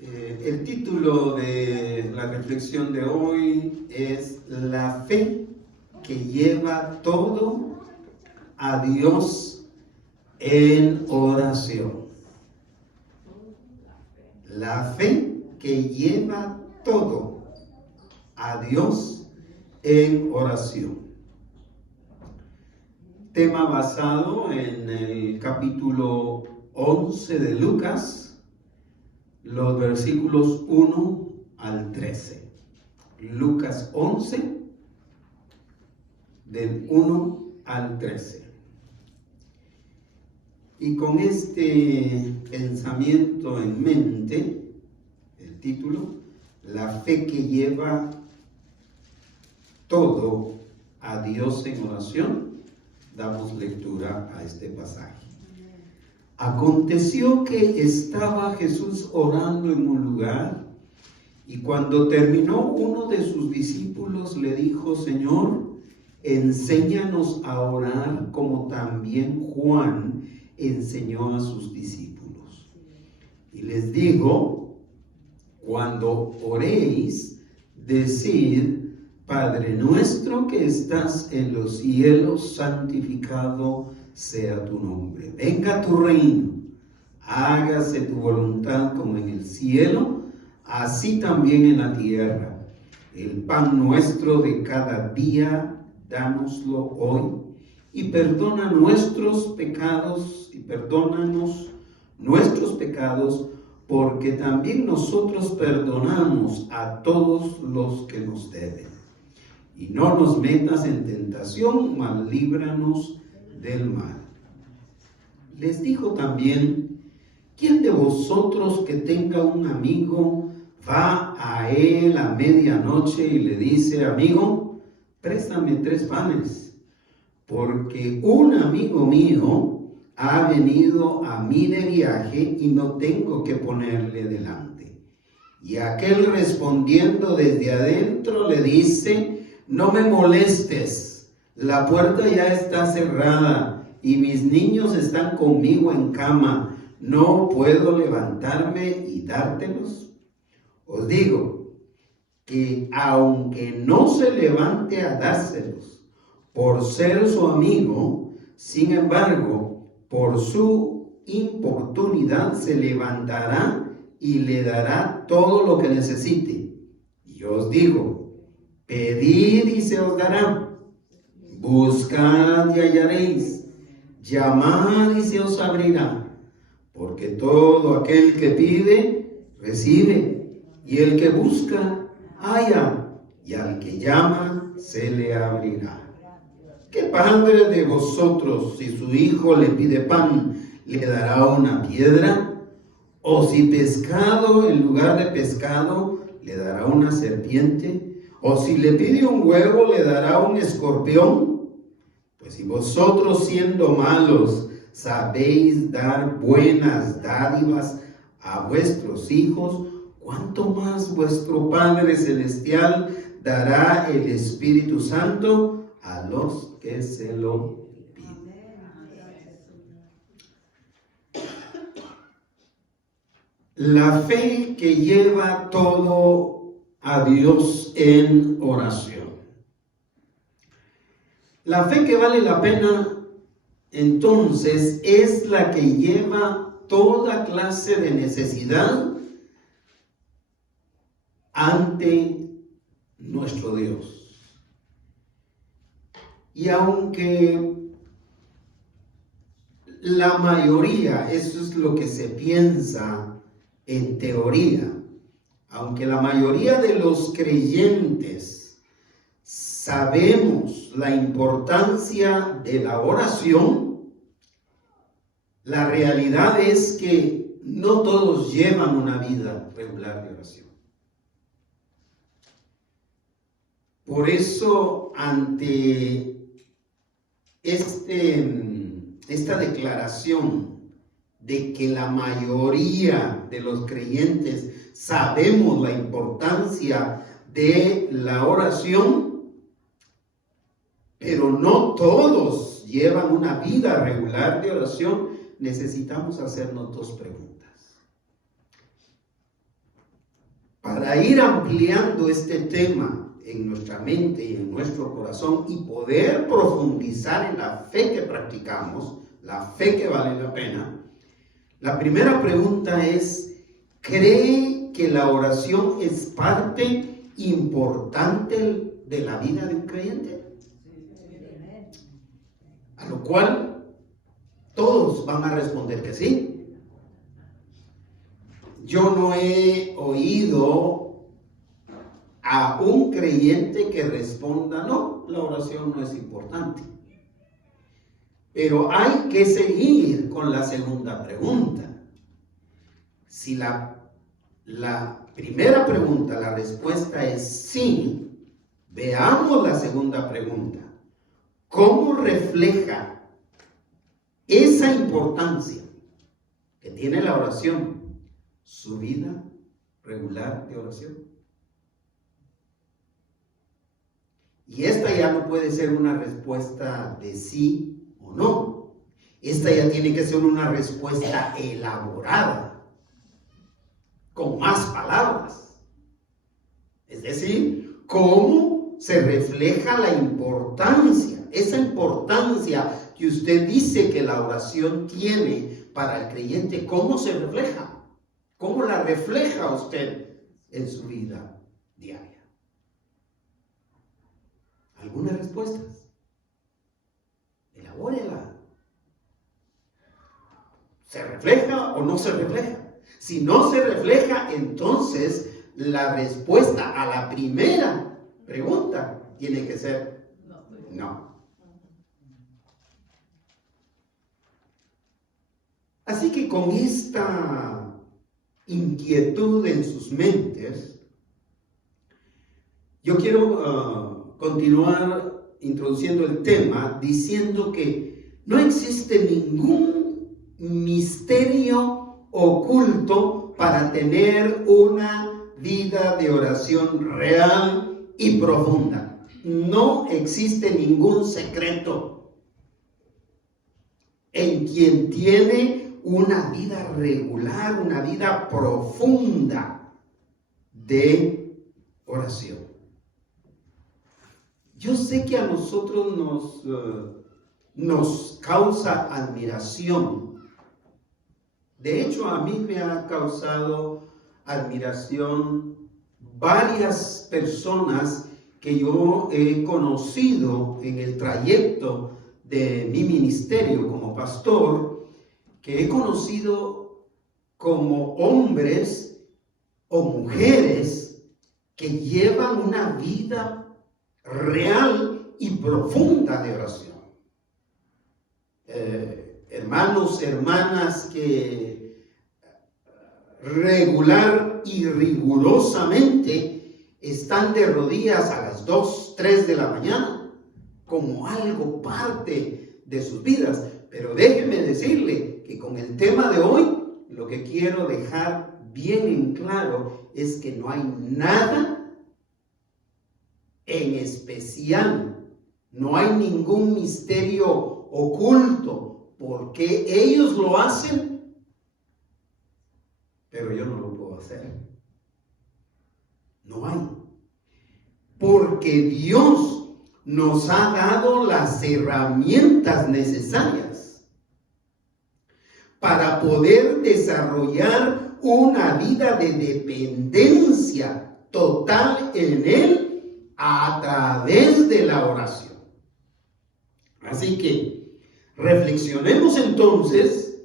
El título de la reflexión de hoy es La fe que lleva todo a Dios en oración. La fe que lleva todo a Dios en oración. Tema basado en el capítulo 11 de Lucas, los versículos 1 al 13. Lucas 11, del 1 al 13. Y con este pensamiento en mente, el título, La fe que lleva todo a Dios en oración, damos lectura a este pasaje. Aconteció que estaba Jesús orando en un lugar, y cuando terminó, uno de sus discípulos le dijo: Señor, enséñanos a orar como también Juan enseñó a sus discípulos. Y les digo: cuando oréis, decid: Padre nuestro que estás en los cielos, santificado sea tu nombre. Venga tu reino, hágase tu voluntad como en el cielo, así también en la tierra. El pan nuestro de cada día, dánoslo hoy, y perdona nuestros pecados, y perdónanos nuestros pecados, porque también nosotros perdonamos a todos los que nos deben. Y no nos metas en tentación, mas líbranos del mal. Les dijo también: ¿quién de vosotros que tenga un amigo va a él a medianoche y le dice: amigo, préstame 3 panes, porque un amigo mío ha venido a mí de viaje y no tengo que ponerle delante? Y aquel, respondiendo desde adentro, le dice: no me molestes, la puerta ya está cerrada y mis niños están conmigo en cama, ¿no puedo levantarme y dártelos? Os digo que aunque no se levante a dárselos por ser su amigo, sin embargo, por su importunidad se levantará y le dará todo lo que necesite. Y os digo: pedid y se os dará, buscad y hallaréis, llamad y se os abrirá, porque todo aquel que pide, recibe, y el que busca, halla, y al que llama, se le abrirá. ¿Qué padre de vosotros, si su hijo le pide pan, le dará una piedra? ¿O si pescado en lugar de pescado, le dará una serpiente? ¿O si le pide un huevo, le dará un escorpión? Pues si vosotros, siendo malos, sabéis dar buenas dádivas a vuestros hijos, ¿cuánto más vuestro Padre Celestial dará el Espíritu Santo a los que se lo piden? La fe que lleva todo a Dios en oración. La fe que vale la pena, entonces, es la que lleva toda clase de necesidad ante nuestro Dios. Y aunque la mayoría, eso es lo que se piensa en teoría, aunque la mayoría de los creyentes sabemos la importancia de la oración, la realidad es que no todos llevan una vida regular de oración. Por eso, ante esta declaración de que la mayoría de los creyentes sabemos la importancia de la oración, pero no todos llevan una vida regular de oración, necesitamos hacernos 2 preguntas. para ir ampliando este tema en nuestra mente y en nuestro corazón y poder profundizar en la fe que practicamos, la fe que vale la pena, la primera pregunta es: ¿cree que la oración es parte importante de la vida de un creyente? A lo cual todos van a responder que sí. Yo no he oído a un creyente que responda: no, la oración no es importante. Pero hay que seguir con la segunda pregunta. Si la primera pregunta, la respuesta es sí, veamos la segunda pregunta. ¿Cómo refleja esa importancia que tiene la oración su vida regular de oración? Y esta ya no puede ser una respuesta de sí o no. Esta ya tiene que ser una respuesta elaborada, con más palabras. Es decir, cómo se refleja la importancia, esa importancia que usted dice que la oración tiene para el creyente. ¿Cómo se refleja? ¿Cómo la refleja usted en su vida diaria? ¿Algunas respuestas? Elabórela. ¿Se refleja o no se refleja? Si no se refleja, entonces la respuesta a la primera pregunta tiene que ser no. Así que con esta inquietud en sus mentes, yo quiero continuar introduciendo el tema diciendo que no existe ningún misterio oculto para tener una vida de oración real y profunda. No existe ningún secreto en quien tiene una vida regular, una vida profunda de oración. Yo sé que a nosotros nos causa admiración. De hecho, a mí me ha causado admiración varias personas que yo he conocido en el trayecto de mi ministerio como pastor, que he conocido como hombres o mujeres que llevan una vida real y profunda de oración. Hermanos, hermanas que regular y rigurosamente están de rodillas a las 2, 3 de la mañana como algo parte de sus vidas. Pero déjenme decirle que con el tema de hoy, lo que quiero dejar bien en claro es que no hay nada en especial, no hay ningún misterio oculto. ¿Por qué ellos lo hacen? Pero yo no lo puedo hacer. No hay. Porque Dios nos ha dado las herramientas necesarias para poder desarrollar una vida de dependencia total en Él a través de la oración. Así que reflexionemos entonces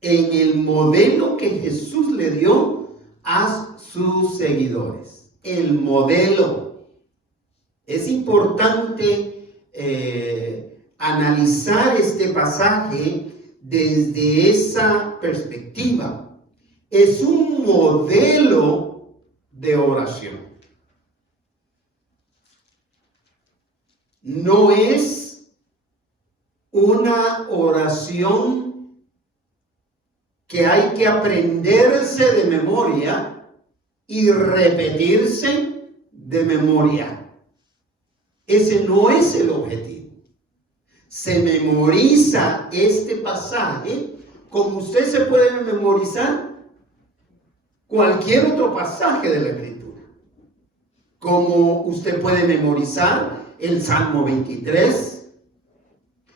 en el modelo que Jesús le dio a sus seguidores. El modelo. Es importante analizar este pasaje desde esa perspectiva. Es un modelo de oración. No es una oración que hay que aprenderse de memoria y repetirse de memoria. Ese no es el objetivo. Se memoriza este pasaje como usted se puede memorizar cualquier otro pasaje de la Escritura. como usted puede memorizar el Salmo 23,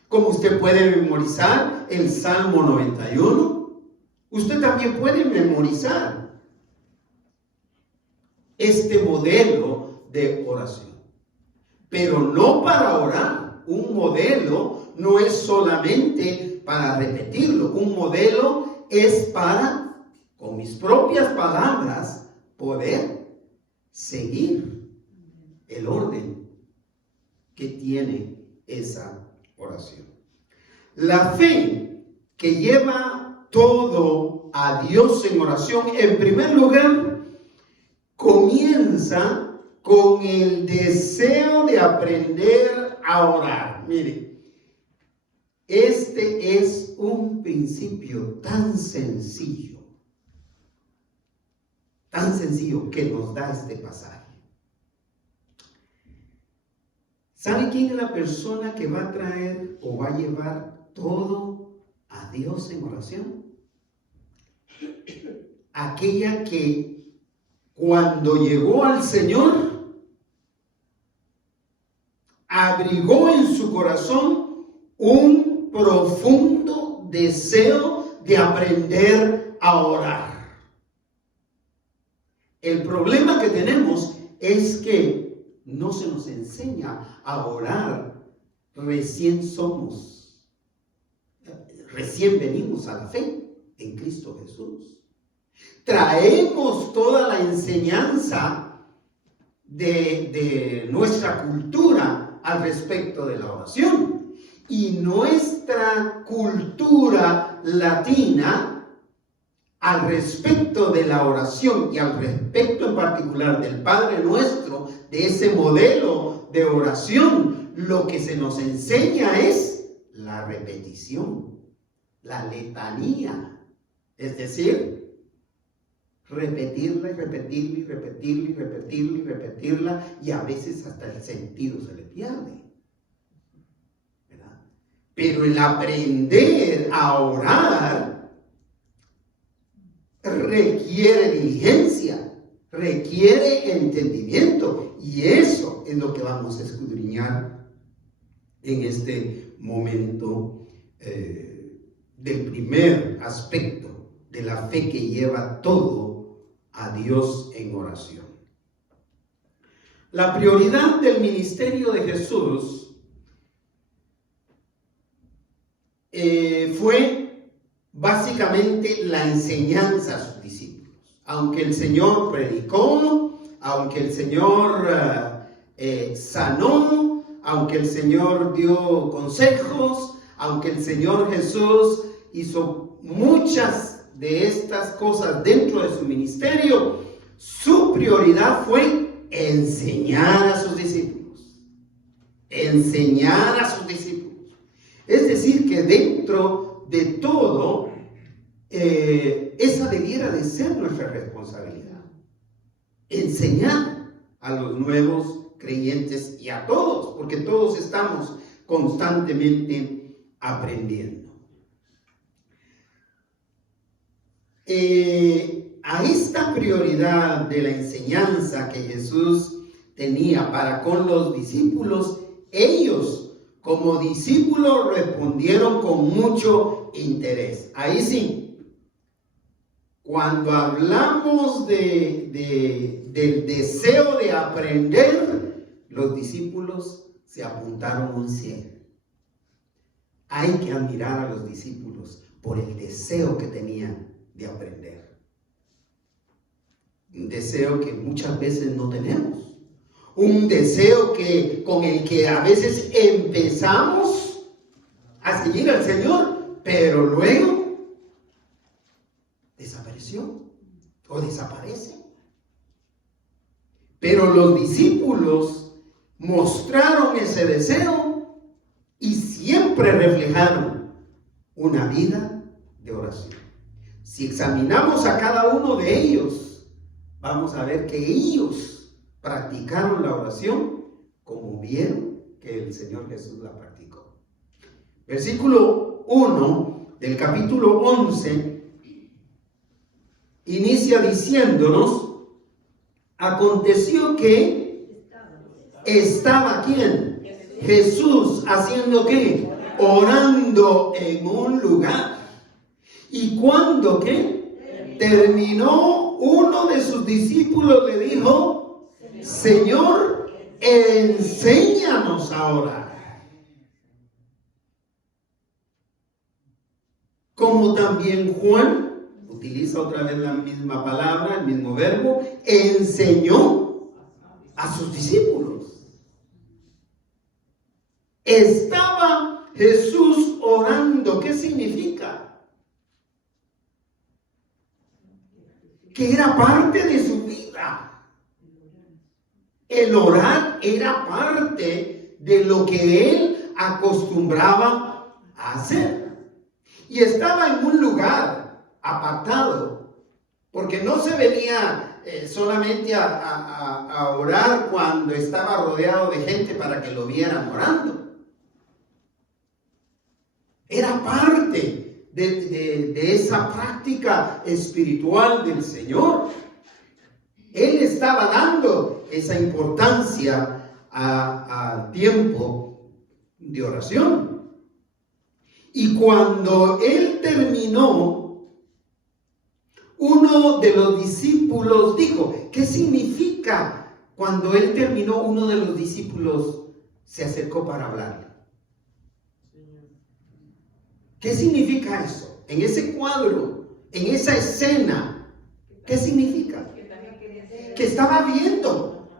como usted puede memorizar el Salmo 91, usted también puede memorizar este modelo de oración. Pero no para orar. Un modelo no es solamente para repetirlo. Un modelo es para, con mis propias palabras, poder seguir el orden que tiene esa oración. La fe que lleva todo a Dios en oración, en primer lugar, comienza con el deseo de aprender a orar. Mire, este es un principio tan sencillo que nos da este pasaje. ¿Sabe quién es la persona que va a traer o va a llevar todo a Dios en oración? Aquella que cuando llegó al Señor, abrigó en su corazón un profundo deseo de aprender a orar. El problema que tenemos es que no se nos enseña a orar recién venimos a la fe en Cristo Jesús. Traemos toda la enseñanza de nuestra cultura al respecto de la oración. Y nuestra cultura latina al respecto de la oración y al respecto en particular del Padre Nuestro, de ese modelo de oración, lo que se nos enseña es la repetición, la letanía. Es decir, repetirla y repetirla y repetirla y repetirla y repetirla, y a veces hasta el sentido se le pierde, ¿verdad? Pero el aprender a orar requiere diligencia, requiere entendimiento, y eso es lo que vamos a escudriñar en este momento del primer aspecto de la fe que lleva todo a Dios en oración. La prioridad del ministerio de Jesús fue básicamente la enseñanza a sus discípulos. Aunque el Señor predicó, aunque el Señor sanó, aunque el Señor dio consejos, aunque el Señor Jesús hizo muchas de estas cosas dentro de su ministerio, su prioridad fue enseñar a sus discípulos. Enseñar a sus discípulos. Es decir, que dentro de todo, esa debiera de ser nuestra responsabilidad. Enseñar a los nuevos creyentes y a todos, porque todos estamos constantemente aprendiendo. A esta prioridad de la enseñanza que Jesús tenía para con los discípulos, ellos como discípulos respondieron con mucho interés. Ahí sí, cuando hablamos del deseo de aprender, los discípulos se apuntaron un 100. Hay que admirar a los discípulos por el deseo que tenían de aprender. Un deseo que muchas veces no tenemos. Un deseo con el que a veces empezamos a seguir al Señor, pero luego desapareció o desaparece. Pero los discípulos mostraron ese deseo y siempre reflejaron una vida de oración. Si examinamos a cada uno de ellos, vamos a ver que ellos practicaron la oración como vieron que el Señor Jesús la practicó. Versículo 1 del capítulo 11 inicia diciéndonos: aconteció que ¿Estaba quién? Jesús. ¿Haciendo qué? Orando en un lugar. Y cuando ¿qué? Terminó, uno de sus discípulos le dijo: Señor, enséñanos a orar. Como también Juan, utiliza otra vez la misma palabra, el mismo verbo, enseñó a sus discípulos. Estaba Jesús orando. ¿Qué significa? Que era parte de su vida. El orar era parte de lo que él acostumbraba a hacer. Y estaba en un lugar apartado, porque no se venía solamente a orar cuando estaba rodeado de gente para que lo vieran orando. Era parte de esa práctica espiritual del Señor. Él estaba dando esa importancia al tiempo de oración. Y cuando él terminó, uno de los discípulos dijo: ¿qué significa? Cuando él terminó, uno de los discípulos se acercó para hablarle. ¿Qué significa eso? En ese cuadro, en esa escena, ¿qué significa? Que estaba viendo.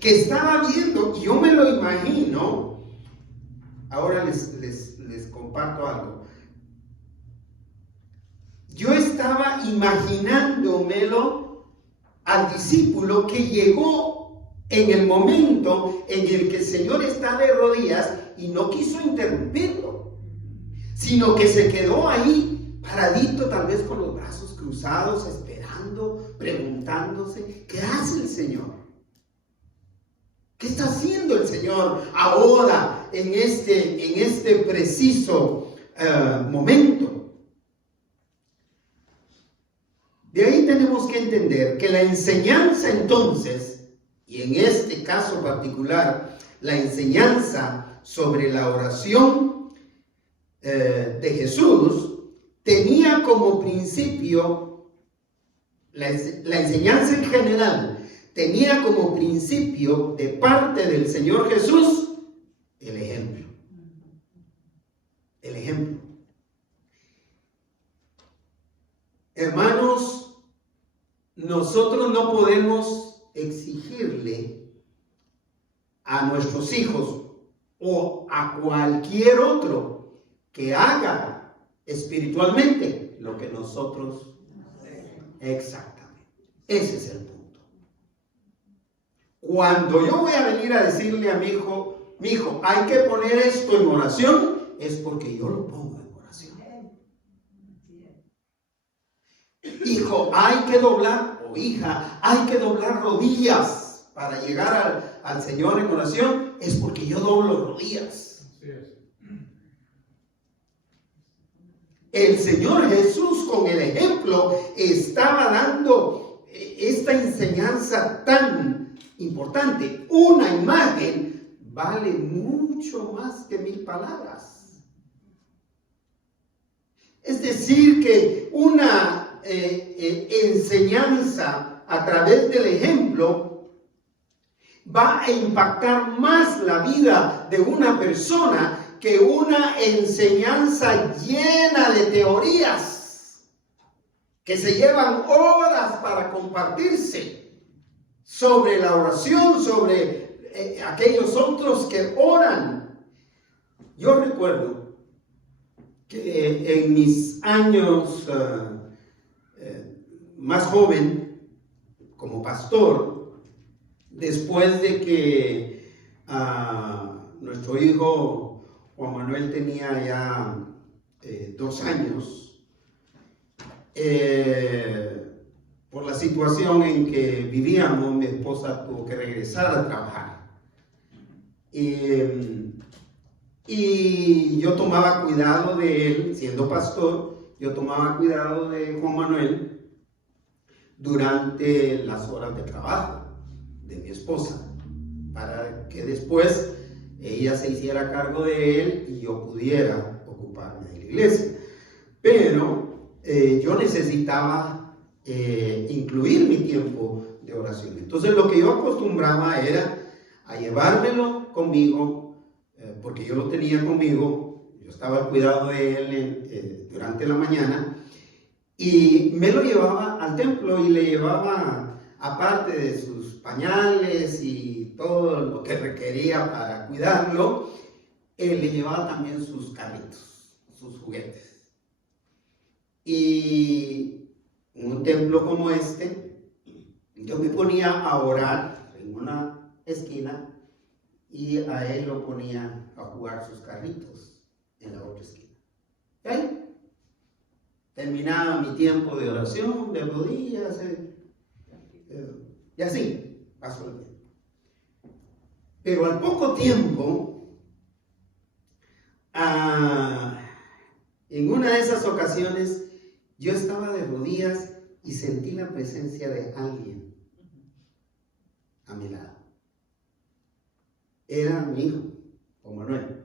Que estaba viendo. Y yo me lo imagino. Ahora les comparto algo. Yo estaba imaginándomelo al discípulo que llegó en el momento en el que el Señor está de rodillas y no quiso interrumpirlo, sino que se quedó ahí paradito, tal vez con los brazos cruzados, esperando, preguntándose: ¿qué hace el Señor? ¿Qué está haciendo el Señor ahora en este preciso momento? De ahí tenemos que entender que la enseñanza entonces, y en este caso particular, la enseñanza sobre la oración de Jesús, tenía como principio, la enseñanza en general, tenía como principio de parte del Señor Jesús el ejemplo. El ejemplo. Hermanos, nosotros no podemos exigirle a nuestros hijos o a cualquier otro que haga espiritualmente lo que nosotros hacemos. Exactamente. Ese es el punto. Cuando yo voy a venir a decirle a mi hijo, hay que poner esto en oración, es porque yo lo pongo en oración. Hijo, hay que doblar, o hija, hay que doblar rodillas para llegar al Señor en oración, es porque yo doblo rodillas. El Señor Jesús, con el ejemplo, estaba dando esta enseñanza tan importante. Una imagen vale mucho más que 1000 palabras. Es decir, que una enseñanza a través del ejemplo va a impactar más la vida de una persona que una enseñanza llena de teorías que se llevan horas para compartirse sobre la oración, sobre aquellos otros que oran. Yo recuerdo que en mis años más joven, como pastor, después de que nuestro hijo Juan Manuel tenía ya 2 años, por la situación en que vivíamos, mi esposa tuvo que regresar a trabajar. Y yo tomaba cuidado de él, siendo pastor, yo tomaba cuidado de Juan Manuel durante las horas de trabajo de mi esposa, para que después ella se hiciera cargo de él y yo pudiera ocuparme de la iglesia. Pero yo necesitaba incluir mi tiempo de oración. Entonces lo que yo acostumbraba era a llevármelo conmigo, porque yo lo tenía conmigo, yo estaba al cuidado de él durante la mañana, y me lo llevaba al templo y le llevaba, aparte de sus pañales y todo lo que requería para cuidarlo, le llevaba también sus carritos, sus juguetes. Y en un templo como este, yo me ponía a orar en una esquina y a él lo ponía a jugar sus carritos en la otra esquina. ¿Y ahí? Terminaba mi tiempo de oración, de rodillas, y así pasó el tiempo. Pero al poco tiempo, en una de esas ocasiones, yo estaba de rodillas y sentí la presencia de alguien a mi lado. Era mi hijo, Juan Manuel,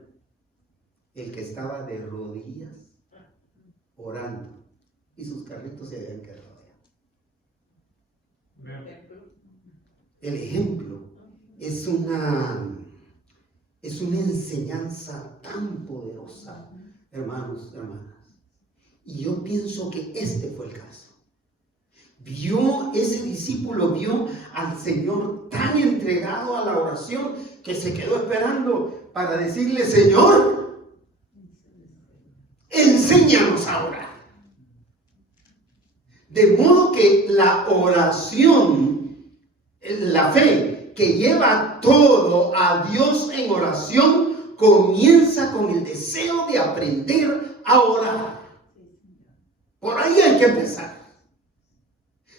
el que estaba de rodillas orando, y sus carritos se habían quedado allá. El ejemplo es una enseñanza tan poderosa, hermanos, hermanas. Y yo pienso que este fue el caso. Ese discípulo vio al Señor tan entregado a la oración que se quedó esperando para decirle: Señor, enséñanos a orar. De modo que la oración, la fe que lleva todo a Dios en oración, comienza con el deseo de aprender a orar. Por ahí hay que empezar.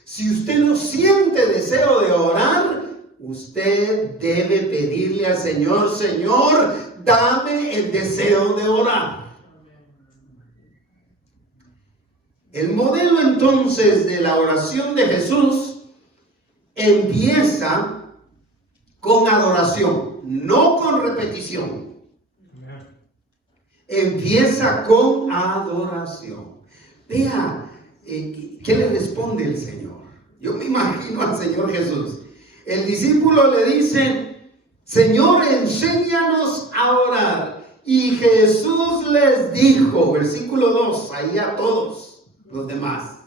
Si usted no siente deseo de orar, usted debe pedirle al Señor: Señor, dame el deseo de orar. El modelo entonces de la oración de Jesús empieza con adoración, no con repetición. Empieza con adoración. Vea, ¿qué le responde el Señor? Yo me imagino al Señor Jesús. El discípulo le dice: Señor, enséñanos a orar. Y Jesús les dijo, versículo 2, ahí a todos los demás: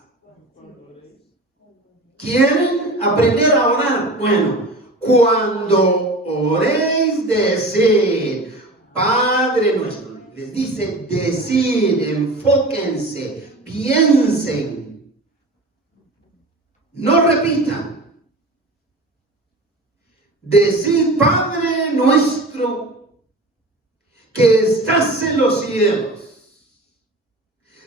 ¿quieren aprender a orar? Bueno, cuando oréis, decid: Padre nuestro. Les dice decid, enfóquense, piensen, no repitan. Decid: Padre nuestro que estás en los cielos,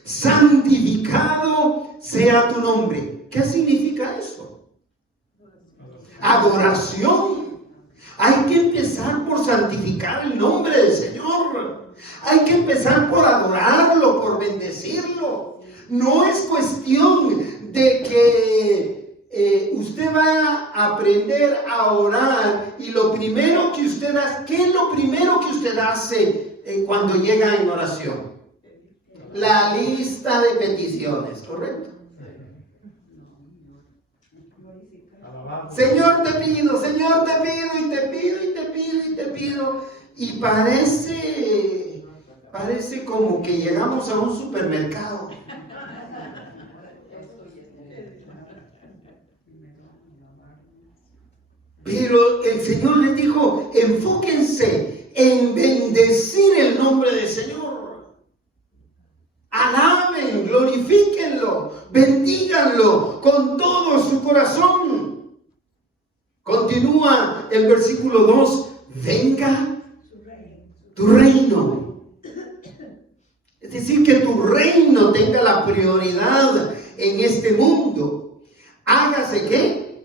santificado sea tu nombre. ¿Qué significa eso? Adoración. Hay que empezar por santificar el nombre del Señor. Hay que empezar por adorarlo, por bendecirlo. No es cuestión de que usted va a aprender a orar y lo primero que usted hace, ¿qué es lo primero que usted hace cuando llega en oración? La lista de peticiones, ¿correcto? Señor, te pido, Señor, te pido, y te pido, y te pido, y te pido. Y parece como que llegamos a un supermercado. Pero el Señor les dijo: enfóquense en bendecir el nombre del Señor. Alaben, glorifíquenlo, bendíganlo con todo su corazón. Continúa el versículo 2: venga tu reino. Es decir, que tu reino tenga la prioridad en este mundo. Hágase ¿qué?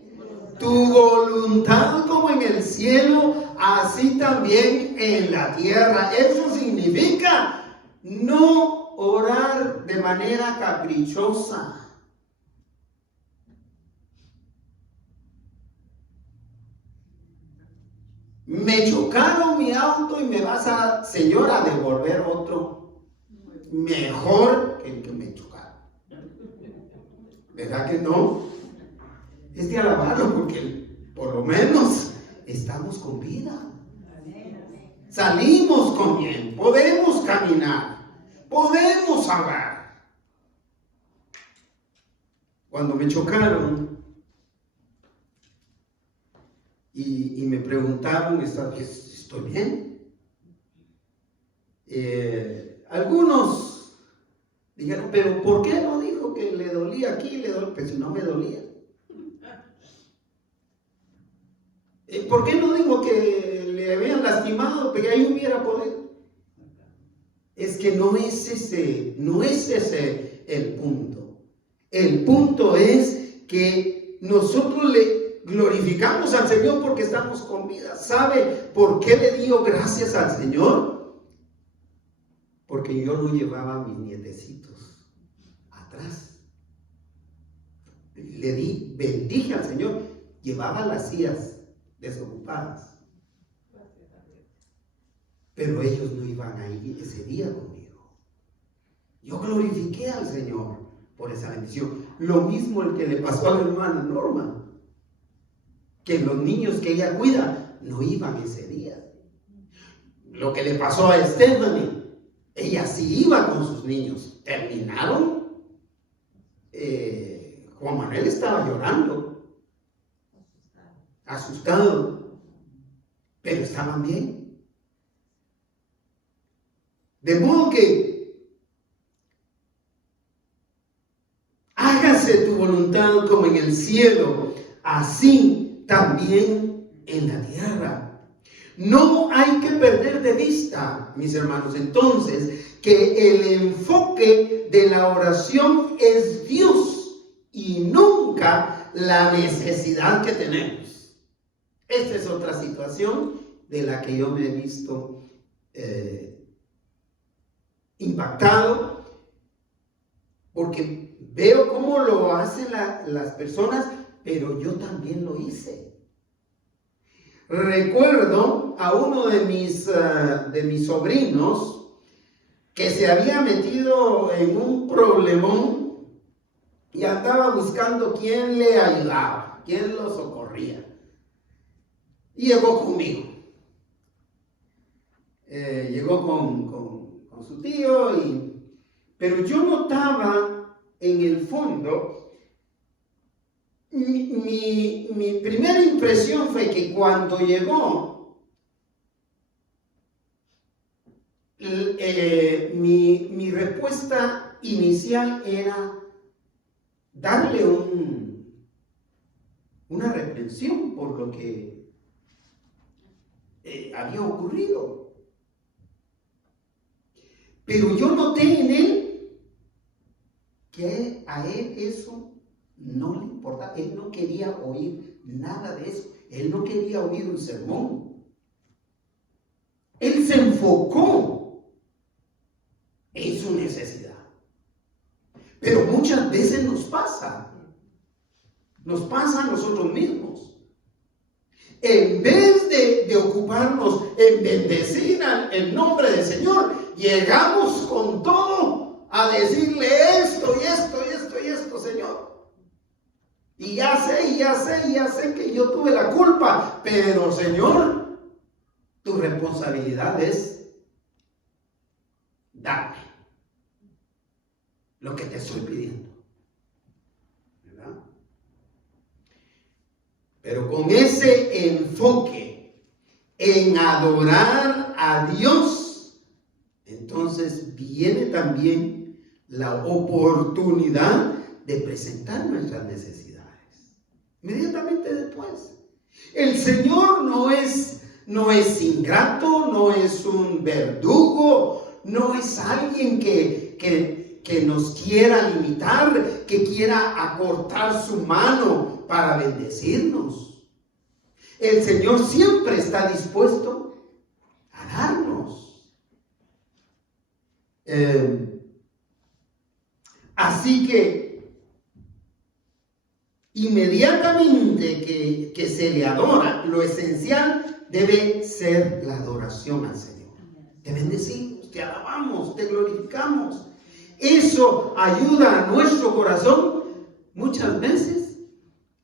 Tu voluntad como en el cielo, así también en la tierra. Eso significa no orar de manera caprichosa. Me chocaron mi auto y me vas a, señora, a devolver otro mejor que el que me chocaron. ¿Verdad que no? Es de alabarlo porque por lo menos estamos con vida. Salimos con bien, podemos caminar, podemos hablar. Cuando me chocaron y me preguntaron, ¿estoy bien? Algunos dijeron, pero ¿por qué no dijo que le dolía aquí? Pues si no me dolía. ¿Por qué no dijo que le habían lastimado? Porque ahí hubiera podido. Es que no es ese el punto. El punto es que nosotros le glorificamos al Señor porque estamos con vida. ¿Sabe por qué le dio gracias al Señor? Porque yo no llevaba a mis nietecitos atrás. Bendije al Señor. Llevaba las sillas desocupadas. Pero ellos no iban a ir ese día conmigo. Yo glorifiqué al Señor por esa bendición. Lo mismo el que le pasó a la hermana Norma, que los niños que ella cuida no iban ese día. Lo que le pasó a Stephanie, ella sí iba con sus niños. Terminaron. Juan Manuel estaba llorando, asustado, pero estaban bien. De modo que hágase tu voluntad como en el cielo, así también en la tierra. No hay que perder de vista, mis hermanos, entonces, que el enfoque de la oración es Dios y nunca la necesidad que tenemos. Esta es otra situación de la que yo me he visto impactado, porque veo cómo lo hacen las personas, pero yo también lo hice. Recuerdo a uno de mis sobrinos que se había metido en un problemón y andaba buscando quién le ayudaba, quién lo socorría. Y llegó conmigo. Llegó con su tío, pero yo notaba en el fondo, mi primera impresión fue que cuando llegó, mi respuesta inicial era darle una reprensión por lo que había ocurrido. Pero yo noté en él que a él eso no le importaba. Él no quería oír nada de eso. Él no quería oír un sermón. Él se enfocó en su necesidad. Pero muchas veces nos pasa a nosotros mismos. En vez de ocuparnos en bendecir el nombre del Señor, llegamos con todo a decirle esto y esto y esto y esto, Señor. Y ya sé que yo tuve la culpa, pero Señor, tu responsabilidad es darme lo que te estoy pidiendo. ¿Verdad? Pero con ese enfoque en adorar a Dios, entonces viene también la oportunidad de presentar nuestras necesidades. Inmediatamente después. El Señor no es ingrato, no es un verdugo, no es alguien que nos quiera limitar, que quiera acortar su mano para bendecirnos. El Señor siempre está dispuesto a darnos. Así que inmediatamente que se le adora, lo esencial debe ser la adoración al Señor. Te bendecimos, te alabamos, te glorificamos. Eso ayuda a nuestro corazón muchas veces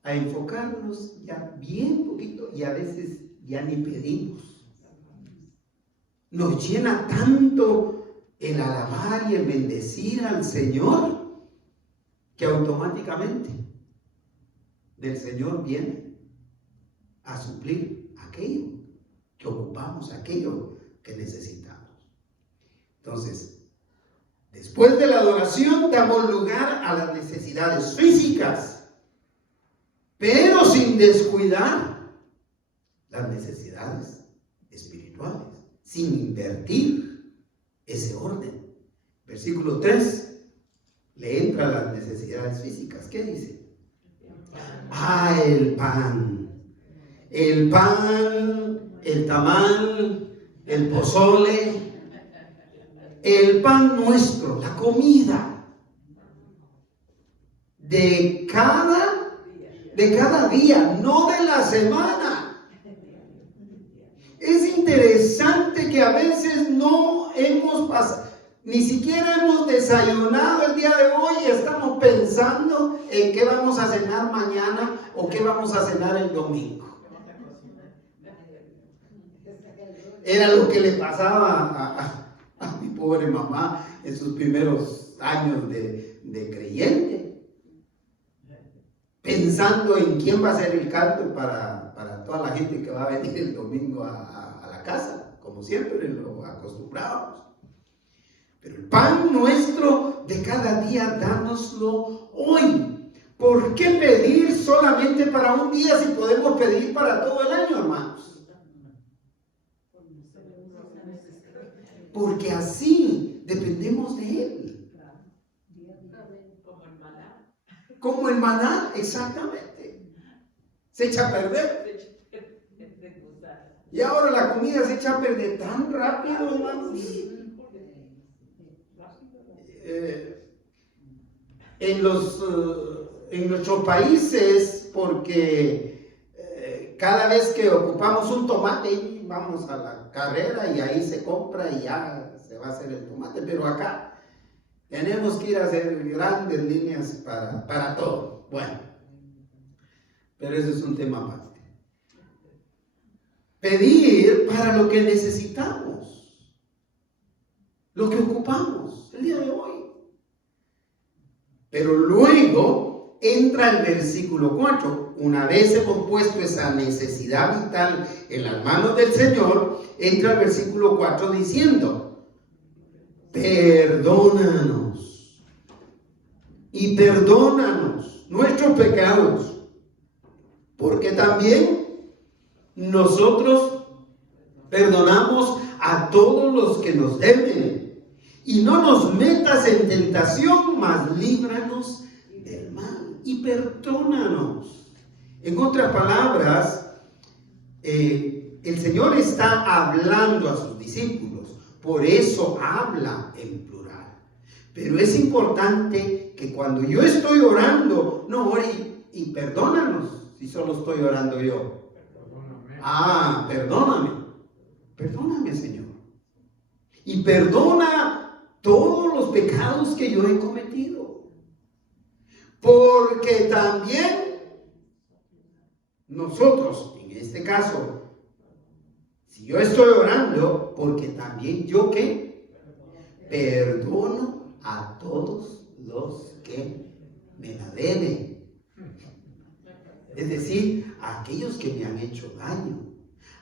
a enfocarnos ya bien poquito y a veces ya ni pedimos. Nos llena tanto el alabar y el bendecir al Señor que automáticamente del Señor viene a suplir aquello que ocupamos, aquello que necesitamos. Entonces, después de la adoración damos lugar a las necesidades físicas, pero sin descuidar las necesidades espirituales, sin invertir ese orden. Versículo 3 le entra a las necesidades físicas. ¿Qué dice? El pan. El pan, el tamal, el pozole, el pan nuestro, la comida de cada día, no de la semana. Es interesante que a veces no hemos pasado, ni siquiera hemos desayunado el día de hoy y estamos pensando en qué vamos a cenar mañana o qué vamos a cenar el domingo. Era lo que le pasaba a mi pobre mamá en sus primeros años de creyente, pensando en quién va a ser el caldo para toda la gente que va a venir el domingo a la casa, como siempre lo acostumbrábamos. Pero el pan nuestro de cada día, dánoslo hoy. ¿Por qué pedir solamente para un día si podemos pedir para todo el año, hermanos? Porque así dependemos de Él. Como el maná, exactamente. Se echa a perder. Y ahora la comida se echa a perder tan rápido, hermanos. En nuestros países, porque cada vez que ocupamos un tomate, vamos a la carrera y ahí se compra y ya se va a hacer el tomate, pero acá tenemos que ir a hacer grandes líneas para todo. Bueno, pero eso es un tema aparte. Pedir para lo que necesitamos, lo que ocupamos el día de hoy. Pero luego entra el versículo 4. Una vez hemos puesto esa necesidad vital en las manos del Señor, entra el versículo 4 diciendo: perdónanos y perdónanos nuestros pecados, porque también nosotros perdonamos a todos los que nos deben. Y no nos metas en tentación, mas líbranos del mal y perdónanos. En otras palabras, el Señor está hablando a sus discípulos, por eso habla en plural. Pero es importante que cuando yo estoy orando, no ore y perdónanos si solo estoy orando yo. Perdóname, Señor. Y perdona todos los pecados que yo he cometido, porque también nosotros, en este caso, si yo estoy orando, porque también yo ¿qué? Perdono a todos los que me la deben, es decir, a aquellos que me han hecho daño,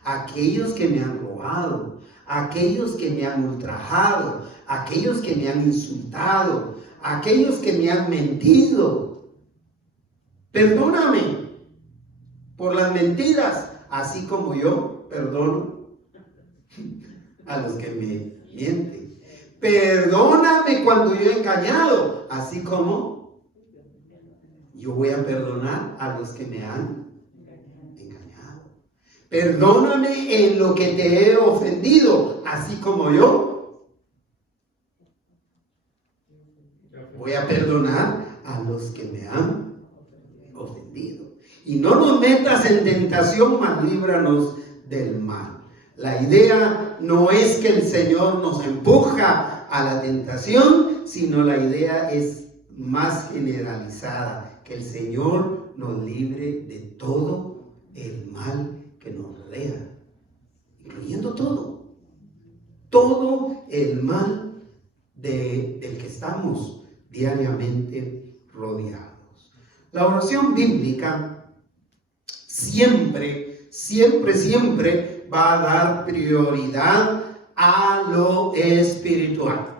a aquellos que me han robado, a aquellos que me han ultrajado, a aquellos que me han insultado, a aquellos que me han mentido. Perdóname por las mentiras, así como yo perdono a los que me mienten. Perdóname cuando yo he engañado, así como yo voy a perdonar a los que me han engañado. Perdóname en lo que te he ofendido, así como yo voy a perdonar a los que me han ofendido. Y no nos metas en tentación, mas líbranos del mal. La idea no es que el Señor nos empuja a la tentación, sino la idea es más generalizada, que el Señor nos libre de todo el mal que nos rodea, incluyendo todo el mal del que estamos diariamente rodeados. La oración bíblica siempre va a dar prioridad a lo espiritual.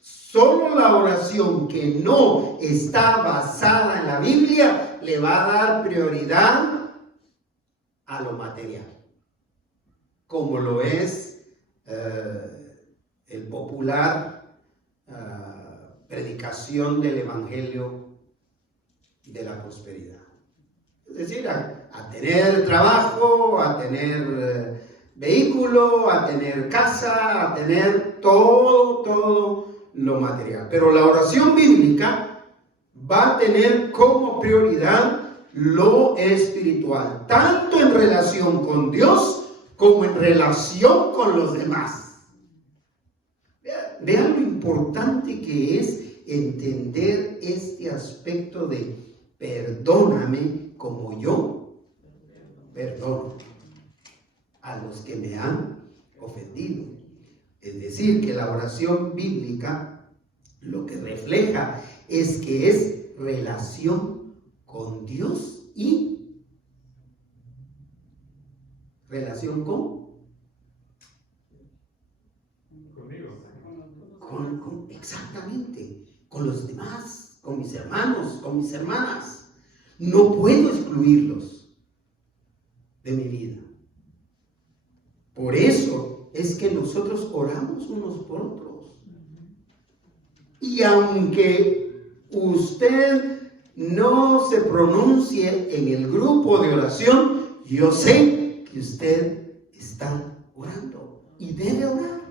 Solo la oración que no está basada en la Biblia le va a dar prioridad a lo material, como lo es el popular predicación del Evangelio de la prosperidad. Es decir, a tener trabajo, a tener vehículo, a tener casa, a tener todo lo material. Pero la oración bíblica va a tener como prioridad lo espiritual, tanto en relación con Dios como en relación con los demás. Vean lo importante que es entender este aspecto de perdóname como yo perdono a los que me han ofendido. Es decir, que la oración bíblica lo que refleja es que es relación con Dios y relación exactamente, con los demás, con mis hermanos, con mis hermanas. No puedo excluirlos de mi vida. Por eso es que nosotros oramos unos por otros. Y aunque usted no se pronuncie en el grupo de oración, yo sé que usted está orando y debe orar.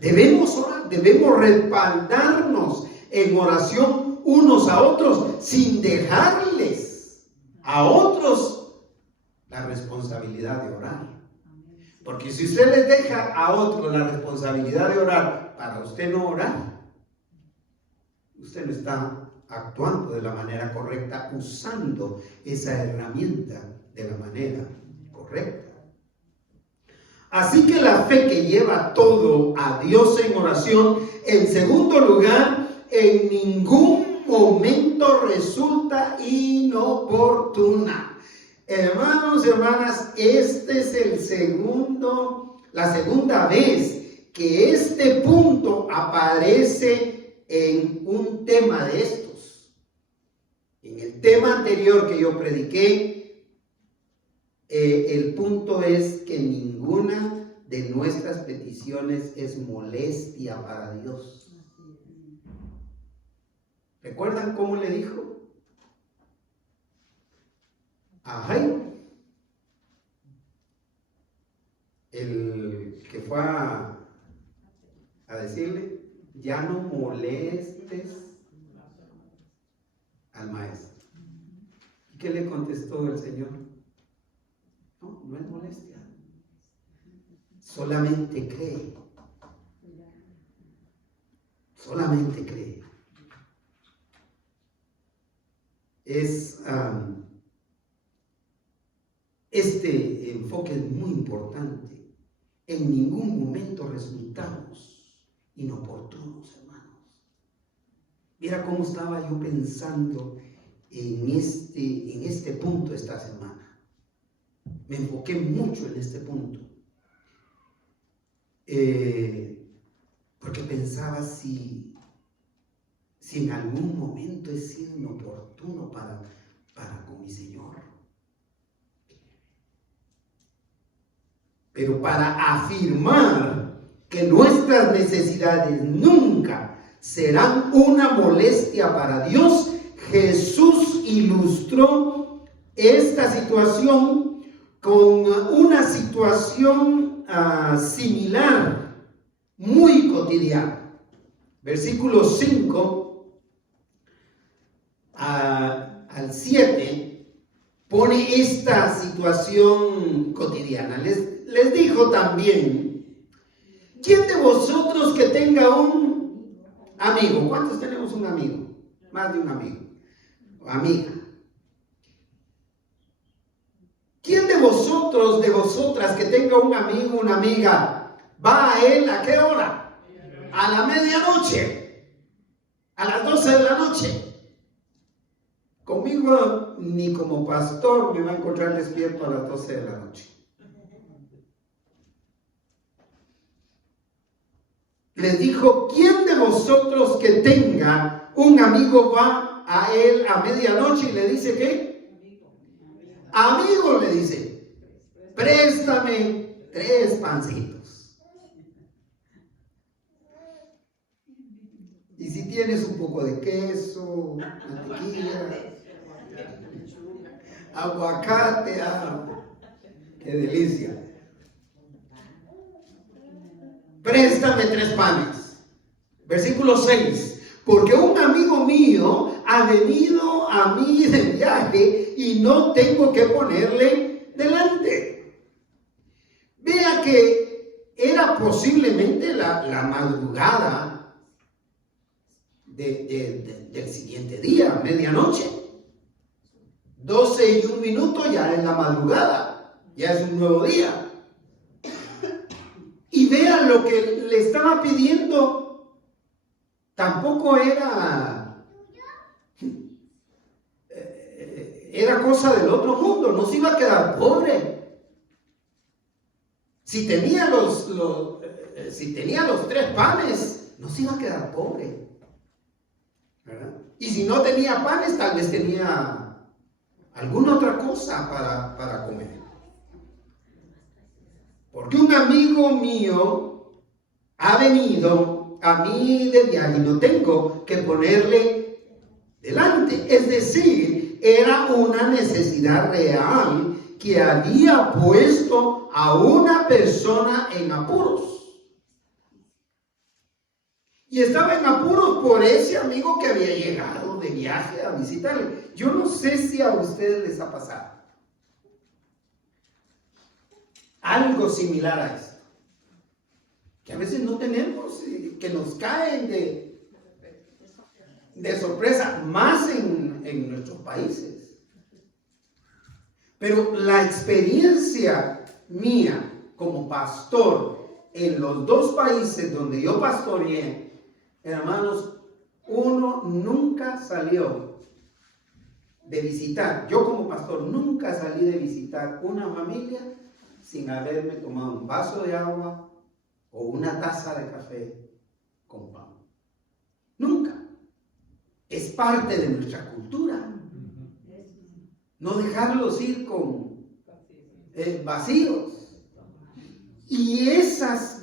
Debemos orar, debemos respaldarnos en oración unos a otros sin dejarles a otros la responsabilidad de orar. Porque si usted les deja a otros la responsabilidad de orar para usted no orar, usted no está actuando de la manera correcta, usando esa herramienta de la manera correcta. Así que la fe que lleva todo a Dios en oración, en segundo lugar, en ningún momento resulta inoportuna. Hermanos y hermanas, este es la segunda vez que este punto aparece en un tema de estos. En el tema anterior que yo prediqué, el punto es que ninguna de nuestras peticiones es molestia para Dios. ¿Recuerdan cómo le dijo a Jairo? El que fue a decirle, ya no molestes al maestro. ¿Y qué le contestó el Señor? No es molestia. Solamente cree. Solamente cree. Este enfoque es muy importante. En ningún momento resultamos inoportunos, hermanos. Mira cómo estaba yo pensando en este punto esta semana. Me enfoqué mucho en este punto. Porque pensaba si en algún momento he sido inoportuno para con mi Señor. Pero para afirmar que nuestras necesidades nunca serán una molestia para Dios, Jesús ilustró esta situación con una situación similar, muy cotidiana. Versículo 5 al 7 pone pone esta situación cotidiana. Les dijo también, ¿quién de vosotros que tenga un amigo? ¿Cuántos tenemos un amigo? Más de un amigo o amiga. ¿Quién de vosotros, de vosotras que tenga un amigo, una amiga, va a él a qué hora? A la medianoche, a las 12 de la noche. Conmigo ni como pastor me va a encontrar despierto a las 12 de la noche. Les dijo, ¿quién de vosotros que tenga un amigo va a él a medianoche y le dice qué? Amigo, le dice, préstame 3 pancitos. Y si tienes un poco de queso, mantequilla, aguacate, qué delicia. Préstame 3 panes. Versículo 6. Porque un amigo mío ha venido a mí de viaje y no tengo que ponerle delante. Vea que era posiblemente la madrugada del siguiente día, medianoche. 12:01 ya es la madrugada, ya es un nuevo día. Y vean lo que le estaba pidiendo. Tampoco era cosa del otro mundo, no se iba a quedar pobre. Si tenía los 3 panes, no se iba a quedar pobre, ¿verdad? Y si no tenía panes, tal vez tenía alguna otra cosa para comer. Porque un amigo mío ha venido a mí de viaje y no tengo que ponerle delante. Es decir, era una necesidad real que había puesto a una persona en apuros. Y estaba en apuros por ese amigo que había llegado de viaje a visitarle. Yo no sé si a ustedes les ha pasado algo similar a esto, que a veces no tenemos, que nos caen de sorpresa, más en nuestros países. Pero la experiencia mía como pastor en los 2 países donde yo pastoreé, hermanos, uno nunca salió de visitar, yo como pastor nunca salí de visitar una familia sin haberme tomado un vaso de agua o una taza de café con pan. Nunca. Es parte de nuestra cultura. No dejarlos ir con vacíos. Y esas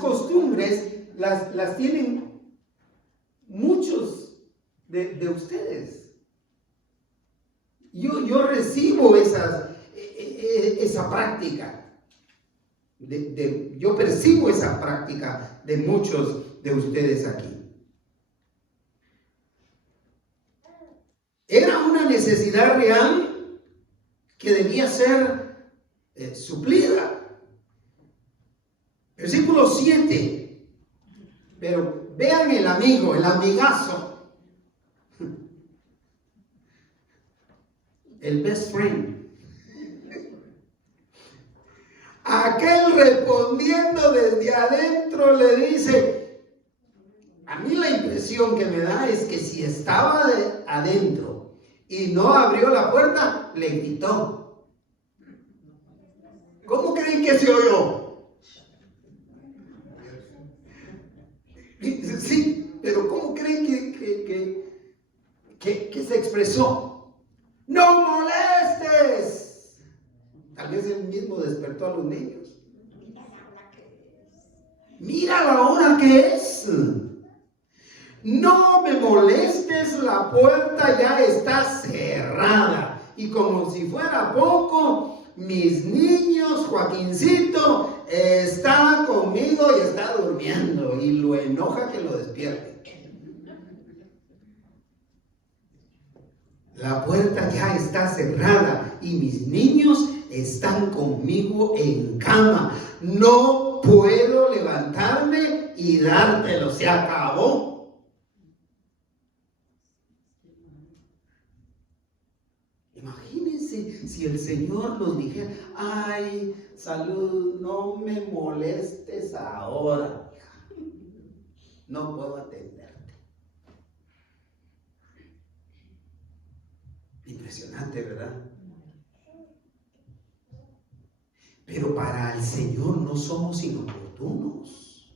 costumbres las tienen muchos de ustedes. Yo recibo esa práctica. Yo percibo esa práctica de muchos de ustedes aquí. Era una necesidad real que debía ser suplida. Versículo 7. Pero vean el amigo, el amigazo, el best friend. Aquel respondiendo desde adentro le dice, a mí la impresión que me da es que si estaba adentro y no abrió la puerta, le gritó. ¿Cómo creen que se oyó? Sí, pero ¿cómo creen que se expresó? ¡No molestes! Tal vez él mismo despertó a los niños. Mira la hora que es. No me molestes, la puerta ya está cerrada. Y como si fuera poco, mis niños, Joaquincito, está conmigo y está durmiendo. Y lo enoja que lo despierte. la puerta ya está cerrada y mis niños están conmigo en cama. No puedo levantarme y dártelo, se acabó. Imagínense si el Señor nos dijera: ay, Salud, no me molestes ahora, hija. No puedo atenderte. Impresionante, ¿verdad? Pero para el Señor no somos inoportunos.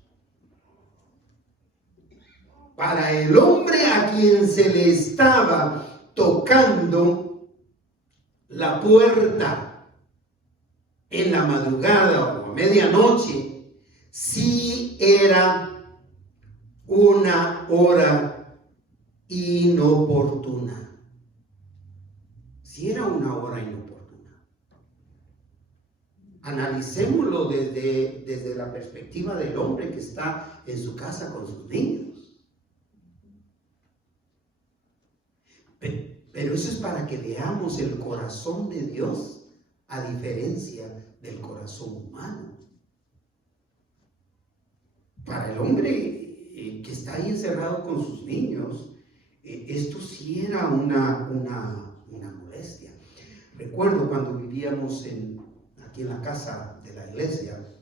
Para el hombre a quien se le estaba tocando la puerta en la madrugada o a medianoche, sí era una hora inoportuna. Sí era una hora inoportuna. Analicémoslo desde la perspectiva del hombre que está en su casa con sus niños. Pero eso es para que veamos el corazón de Dios a diferencia del corazón humano. Para el hombre que está ahí encerrado con sus niños, esto sí era una molestia. Recuerdo cuando vivíamos aquí en la casa de la iglesia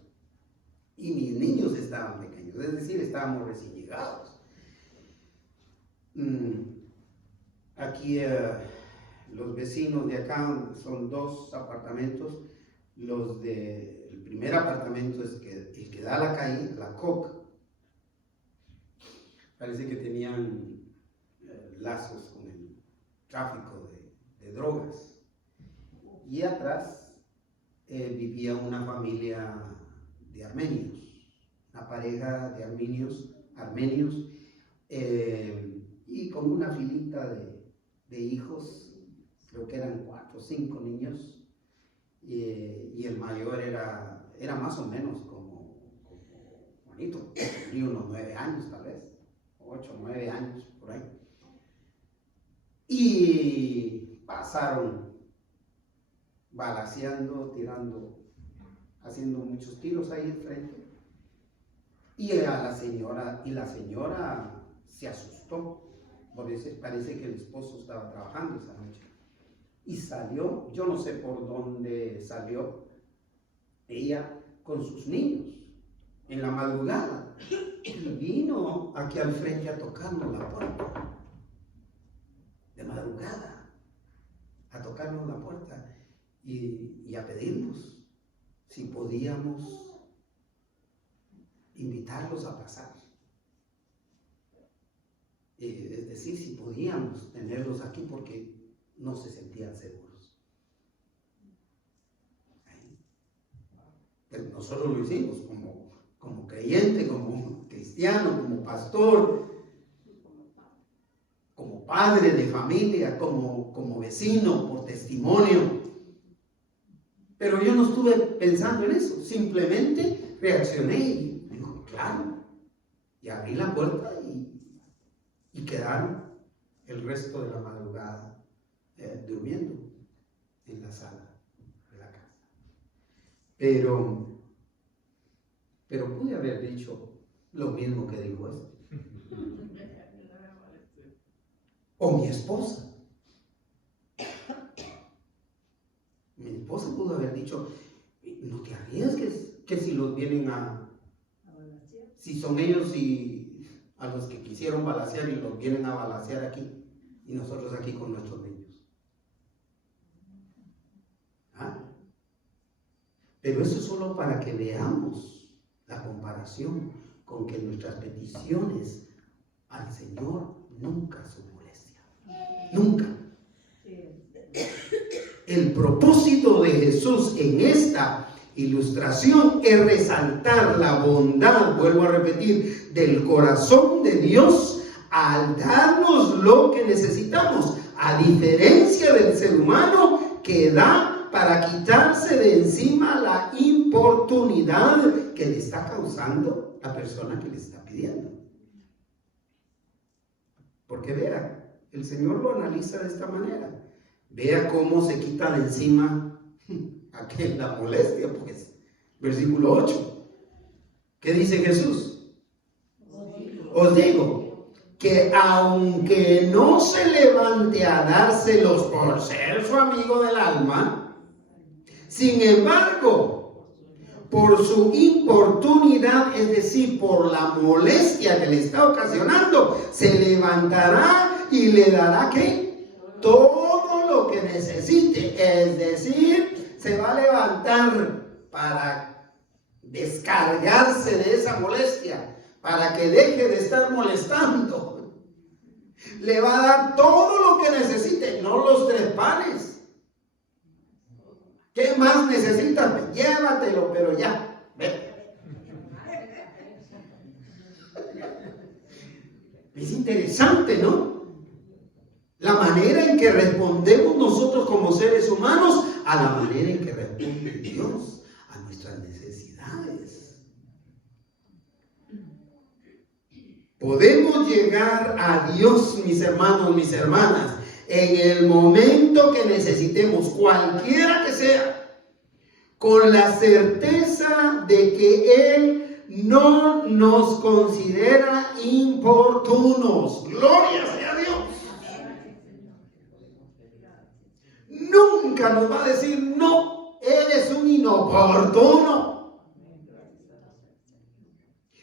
y mis niños estaban pequeños, es decir, estábamos recién llegados. Aquí los vecinos de acá son 2 apartamentos. El primer apartamento es el que da a la calle, la Coca. Parece que tenían lazos con el tráfico de drogas. Y atrás vivía una familia de armenios, una pareja de armenios, y con una filita de hijos, creo que eran 4 o 5 niños, y el mayor era más o menos como bonito, tenía unos 9 años tal vez, 8 o 9 años por ahí. Y pasaron balaceando, tirando, haciendo muchos tiros ahí enfrente. Y la señora se asustó, porque parece que el esposo estaba trabajando esa noche. Y salió, yo no sé por dónde salió, ella con sus niños, en la madrugada. Y vino aquí al frente a tocarnos la puerta. De madrugada, a tocarnos la puerta y a pedirnos si podíamos invitarlos a pasar. Es decir, si podíamos tenerlos aquí porque no se sentían seguros. Pero nosotros lo hicimos como creyente, como cristiano, como pastor, como padre de familia, como vecino, por testimonio. Pero yo no estuve pensando en eso, simplemente reaccioné y digo, claro, y abrí la puerta y quedaron el resto de la madrugada durmiendo en la sala de la casa. Pero pude haber dicho lo mismo que dijo este. O mi esposa. Mi esposa pudo haber dicho, no te arriesgues, que si los vienen si son ellos y a los que quisieron balacear y los vienen a balacear aquí, y nosotros aquí con nuestros niños. Pero eso es solo para que veamos la comparación con que nuestras peticiones al Señor nunca son molestia. Nunca. El propósito de Jesús en esta ilustración es resaltar la bondad, vuelvo a repetir, del corazón de Dios al darnos lo que necesitamos, a diferencia del ser humano que da para quitarse de encima la importunidad que le está causando la persona que le está pidiendo. Porque vea, El Señor lo analiza de esta manera. Vea cómo se quita de encima la molestia, pues. Versículo 8. ¿Qué dice Jesús? Os digo que aunque no se levante a dárselos por ser su amigo del alma, sin embargo, por su importunidad, es decir, por la molestia que le está ocasionando, se levantará y le dará ¿qué? Todo lo que necesite. Es decir, se va a levantar para descargarse de esa molestia, para que deje de estar molestando. Le va a dar todo lo que necesite, no los 3 panes. ¿Qué más necesitas? Llévatelo, pero ya. Ve. Es interesante, ¿no? La manera en que respondemos nosotros como seres humanos a la manera en que responde Dios a nuestras necesidades. Podemos llegar a Dios, mis hermanos, mis hermanas, en el momento que necesitemos, cualquiera que sea, con la certeza de que Él no nos considera importunos. Gloria sea a Dios. Nunca nos va a decir, no, eres un inoportuno.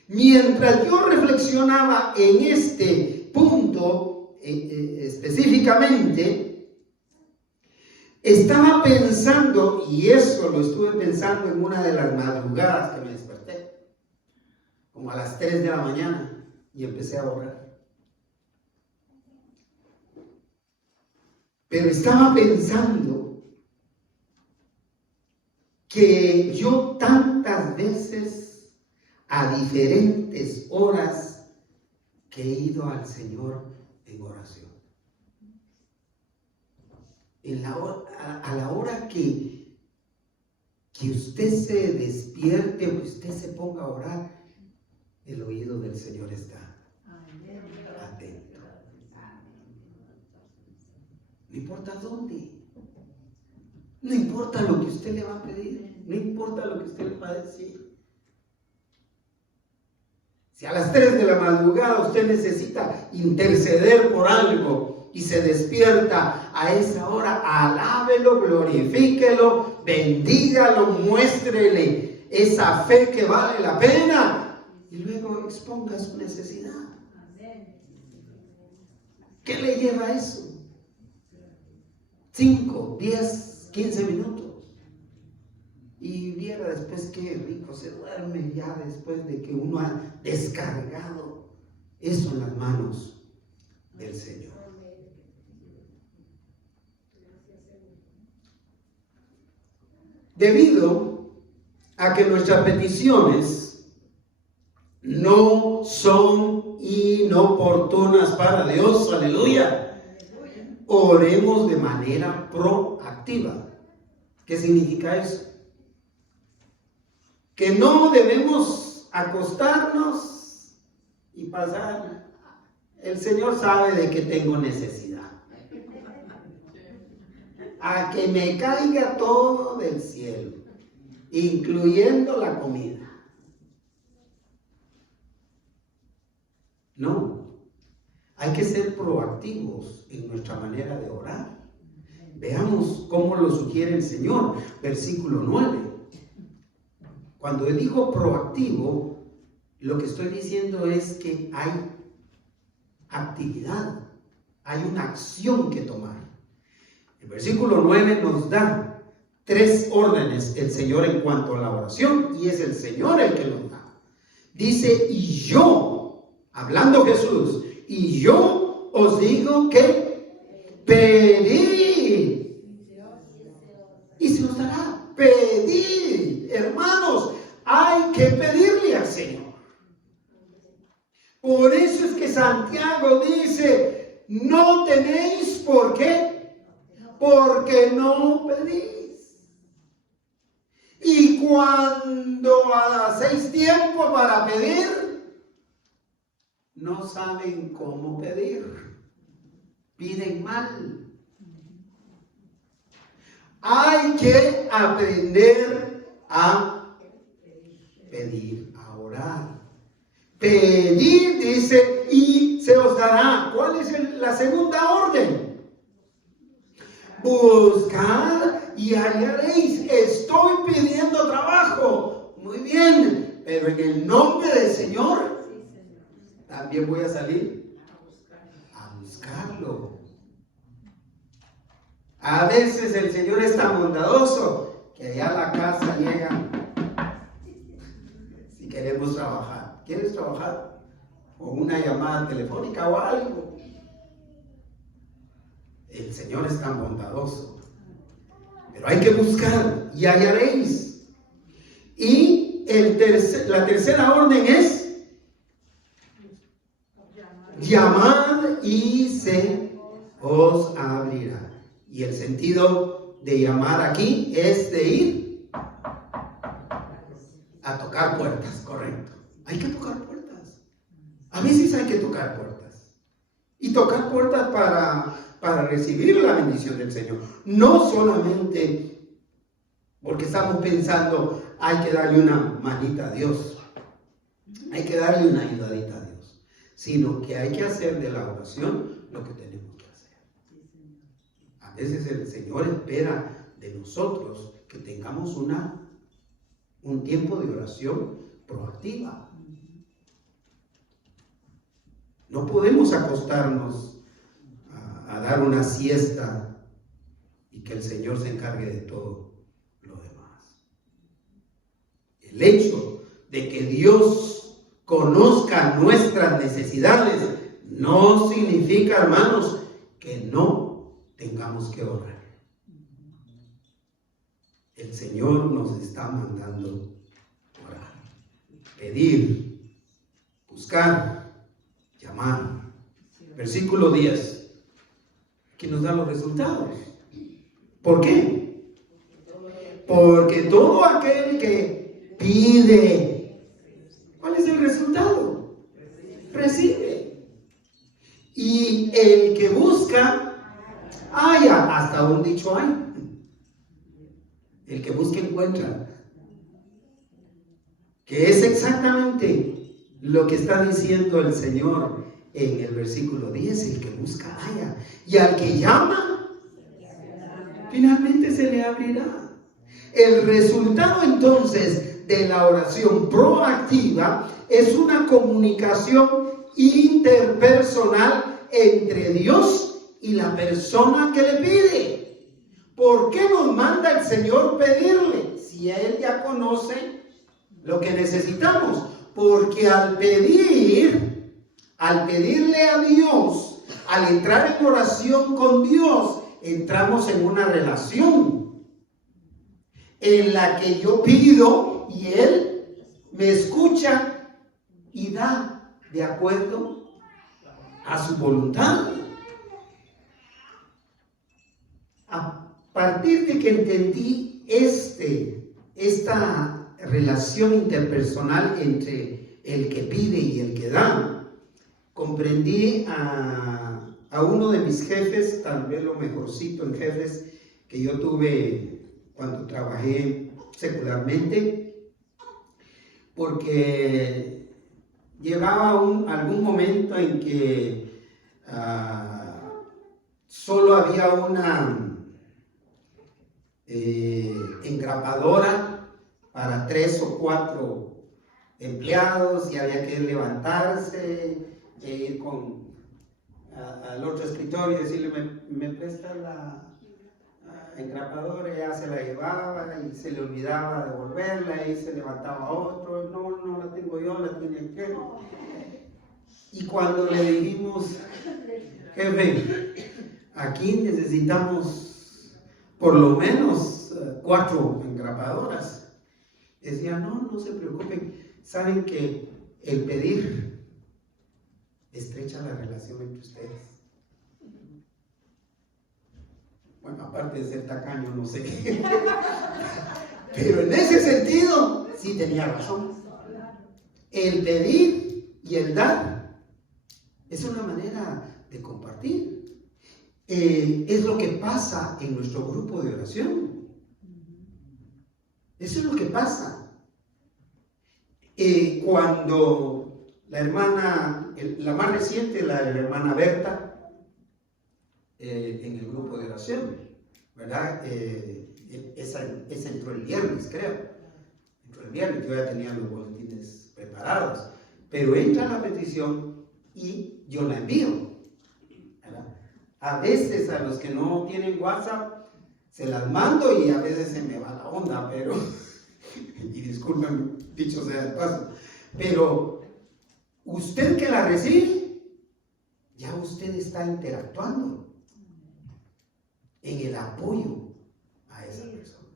Mientras yo reflexionaba en este punto, específicamente, estaba pensando, y eso lo estuve pensando en una de las madrugadas que me desperté, como a las 3 de la mañana, y empecé a orar. Pero estaba pensando que yo tantas veces, a diferentes horas, que he ido al Señor en oración. A la hora que usted se despierte o que usted se ponga a orar, el oído del Señor está atento. No importa dónde, no importa lo que usted le va a pedir, no importa lo que usted le va a decir. Si a las 3 de la madrugada usted necesita interceder por algo y se despierta a esa hora, alábelo, glorifíquelo, bendígalo, muéstrele esa fe que vale la pena y luego exponga su necesidad. ¿Qué le lleva a eso? 5, 10, 15 minutos. Y viera después qué rico se duerme ya después de que uno ha descargado eso en las manos del Señor. Debido a que nuestras peticiones no son inoportunas para Dios, aleluya, oremos de manera proactiva. ¿Qué significa eso? Que no debemos acostarnos y pasar. El Señor sabe de que tengo necesidad. A que me caiga todo del cielo, incluyendo la comida. No, hay que ser proactivos en nuestra manera de orar. Veamos cómo lo sugiere el Señor, versículo 9. Cuando digo proactivo, lo que estoy diciendo es que hay actividad, hay una acción que tomar. El versículo 9 nos da 3 órdenes el Señor en cuanto a la oración, y es el Señor el que nos da. Dice, y yo, hablando Jesús, y yo os digo que pedid y se os dará. Pedid, hermanos, hay que pedirle al Señor. Por eso es que Santiago dice, no tenéis por qué, porque no pedís. Y cuando hacéis tiempo para pedir, no saben cómo pedir. piden mal. Hay que aprender a pedir, a orar. Pedir, dice, y se os dará. ¿Cuál es la segunda orden? Buscad y hallaréis. Estoy pidiendo trabajo. Muy bien, pero en el nombre del Señor también voy a salir a buscarlo. A veces el Señor es tan bondadoso que allá a la casa llega. Si queremos trabajar, ¿quieres trabajar? O una llamada telefónica o algo. El Señor es tan bondadoso. Pero hay que buscar y hallaréis. Y la tercera orden es llamad y se os abrirá. Y el sentido de llamar aquí es de ir a tocar puertas, correcto. Hay que tocar puertas. A veces hay que tocar puertas. Y tocar puertas para recibir la bendición del Señor. No solamente porque estamos pensando, hay que darle una manita a Dios. Hay que darle una ayudadita a Dios. Sino que hay que hacer de la oración lo que tenemos que hacer. A veces el Señor espera de nosotros que tengamos un tiempo de oración proactiva. No podemos acostarnos a dar una siesta y que el Señor se encargue de todo lo demás. El hecho de que Dios conozca nuestras necesidades no significa, hermanos, que no tengamos que orar. El Señor nos está mandando orar, pedir, buscar, llamar. Versículo 10. Que nos da los resultados. ¿Por qué? Porque todo aquel que pide, ¿cuál es el resultado? Recibe. Y el que busca, halla. Hasta un dicho hay. El que busca encuentra. Que es exactamente lo que está diciendo el Señor en el versículo 10, el que busca halla, y al que llama, finalmente se le abrirá. El resultado entonces de la oración proactiva es una comunicación interpersonal entre Dios y la persona que le pide. ¿Por qué nos manda el Señor pedirle? Si Él ya conoce lo que necesitamos. Porque al pedirle a Dios, al entrar en oración con Dios, entramos en una relación en la que yo pido y Él me escucha y da de acuerdo a su voluntad. A partir de que entendí esta relación interpersonal entre el que pide y el que da, comprendí a uno de mis jefes, tal vez lo mejorcito en jefes que yo tuve cuando trabajé secularmente, porque llegaba algún momento en que solo había una engrapadora para 3 o 4 empleados y había que levantarse e ir al otro escritorio y decirle, me presta la engrapadora, y ya se la llevaba y se le olvidaba devolverla y se levantaba otro, no la tengo yo, la tiene que. Y cuando le dijimos, jefe, aquí necesitamos por lo menos 4 engrapadoras, decía, no se preocupen, saben que el pedir estrecha la relación entre ustedes. Bueno, aparte de ser tacaño, no sé qué. Pero en ese sentido, sí tenía razón. El pedir y el dar es una manera de compartir. es lo que pasa en nuestro grupo de oración. Eso es lo que pasa. Cuando la hermana, la más reciente, la hermana Berta, en el grupo de oración, ¿verdad? Esa entró el viernes, creo. Entró el viernes, yo ya tenía los boletines preparados. Pero entra la petición y yo la envío, ¿verdad? A veces a los que no tienen WhatsApp se las mando y a veces se me va la onda, pero, y disculpen, dicho sea de paso, pero usted que la recibe, ya usted está interactuando en el apoyo a esa persona.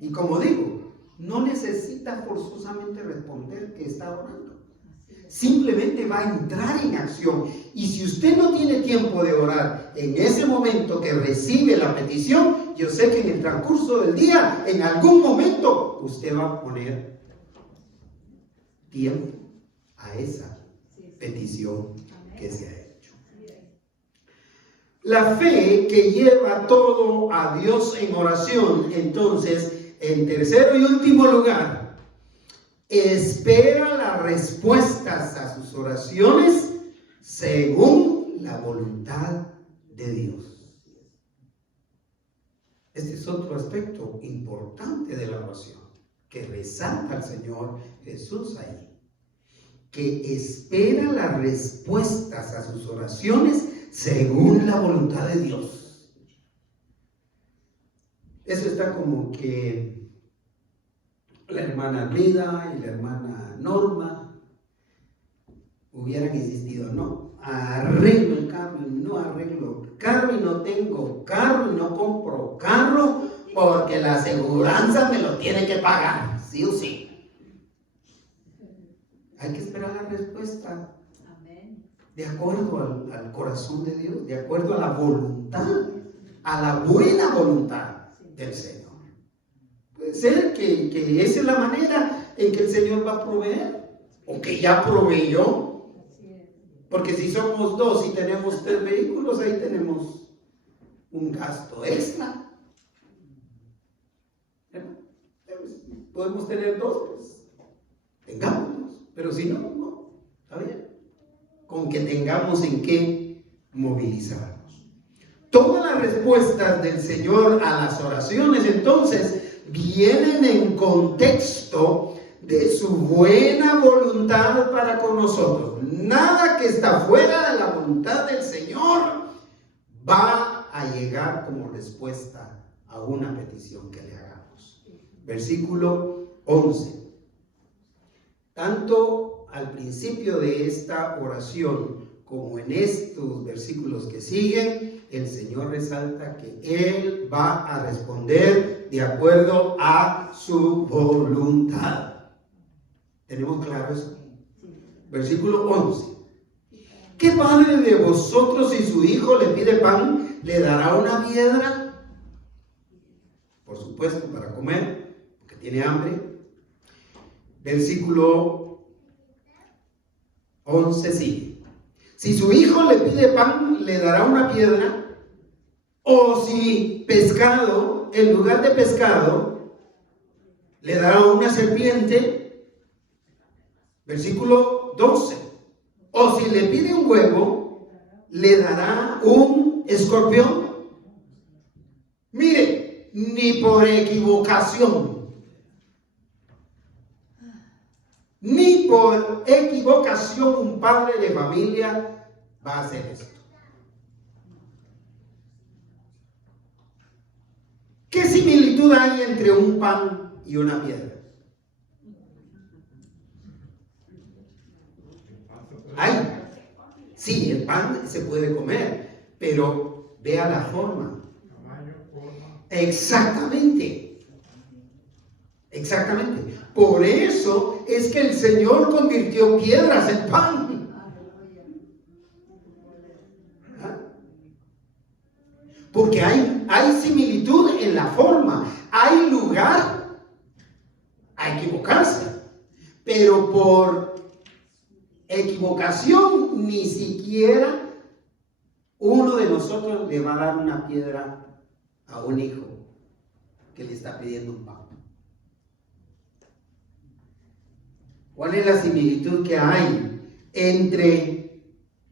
Y como digo, no necesita forzosamente responder que está orando. Simplemente va a entrar en acción. Y si usted no tiene tiempo de orar en ese momento que recibe la petición, yo sé que en el transcurso del día, en algún momento, usted va a poner tiempo a esa petición que se ha hecho. La fe que lleva todo a Dios en oración, entonces, en tercero y último lugar, espera las respuestas a sus oraciones según la voluntad de Dios. Este es otro aspecto importante de la oración que resalta el Señor Jesús ahí, que espera las respuestas a sus oraciones según la voluntad de Dios. Eso está como que la hermana Rida y la hermana Norma hubieran insistido, no, arreglo el carro y no arreglo el carro y no tengo carro y no compro carro porque la aseguranza me lo tiene que pagar, sí o sí. Hay que esperar la respuesta de acuerdo al corazón de Dios, de acuerdo a la voluntad, a la buena voluntad del Señor. Puede ser que esa es la manera en que el Señor va a proveer, o que ya proveyó, porque si somos dos y tenemos 3 vehículos, ahí tenemos un gasto extra. Podemos tener 2, pues tengámoslos, pero si no, no, está bien. Con que tengamos en qué movilizarnos. Todas las respuestas del Señor a las oraciones, entonces, vienen en contexto de su buena voluntad para con nosotros. Nada que está fuera de la voluntad del Señor va a llegar como respuesta a una petición que le hagamos. Versículo 11. Tanto al principio de esta oración como en estos versículos que siguen, el Señor resalta que Él va a responder de acuerdo a su voluntad. ¿Tenemos claro eso? Versículo 11. ¿Qué padre de vosotros, si su hijo le pide pan, le dará una piedra? Por supuesto, para comer, porque tiene hambre. Versículo 11 sigue. Si su hijo le pide pan, le dará una piedra. O si pescado, en lugar de pescado, le dará una serpiente. Versículo 12. O si le pide un huevo, le dará un escorpión. Mire, ni por equivocación. Ni por equivocación un padre de familia va a hacer esto. ¿Qué similitud hay entre un pan y una piedra? Hay. Sí, el pan se puede comer, pero vea la forma. Exactamente. Exactamente. Por eso es que el Señor convirtió piedras en pan. ¿Ah? Porque hay similitud en la forma, hay lugar a equivocarse, pero por equivocación ni siquiera uno de nosotros le va a dar una piedra a un hijo que le está pidiendo un pan. ¿Cuál es la similitud que hay entre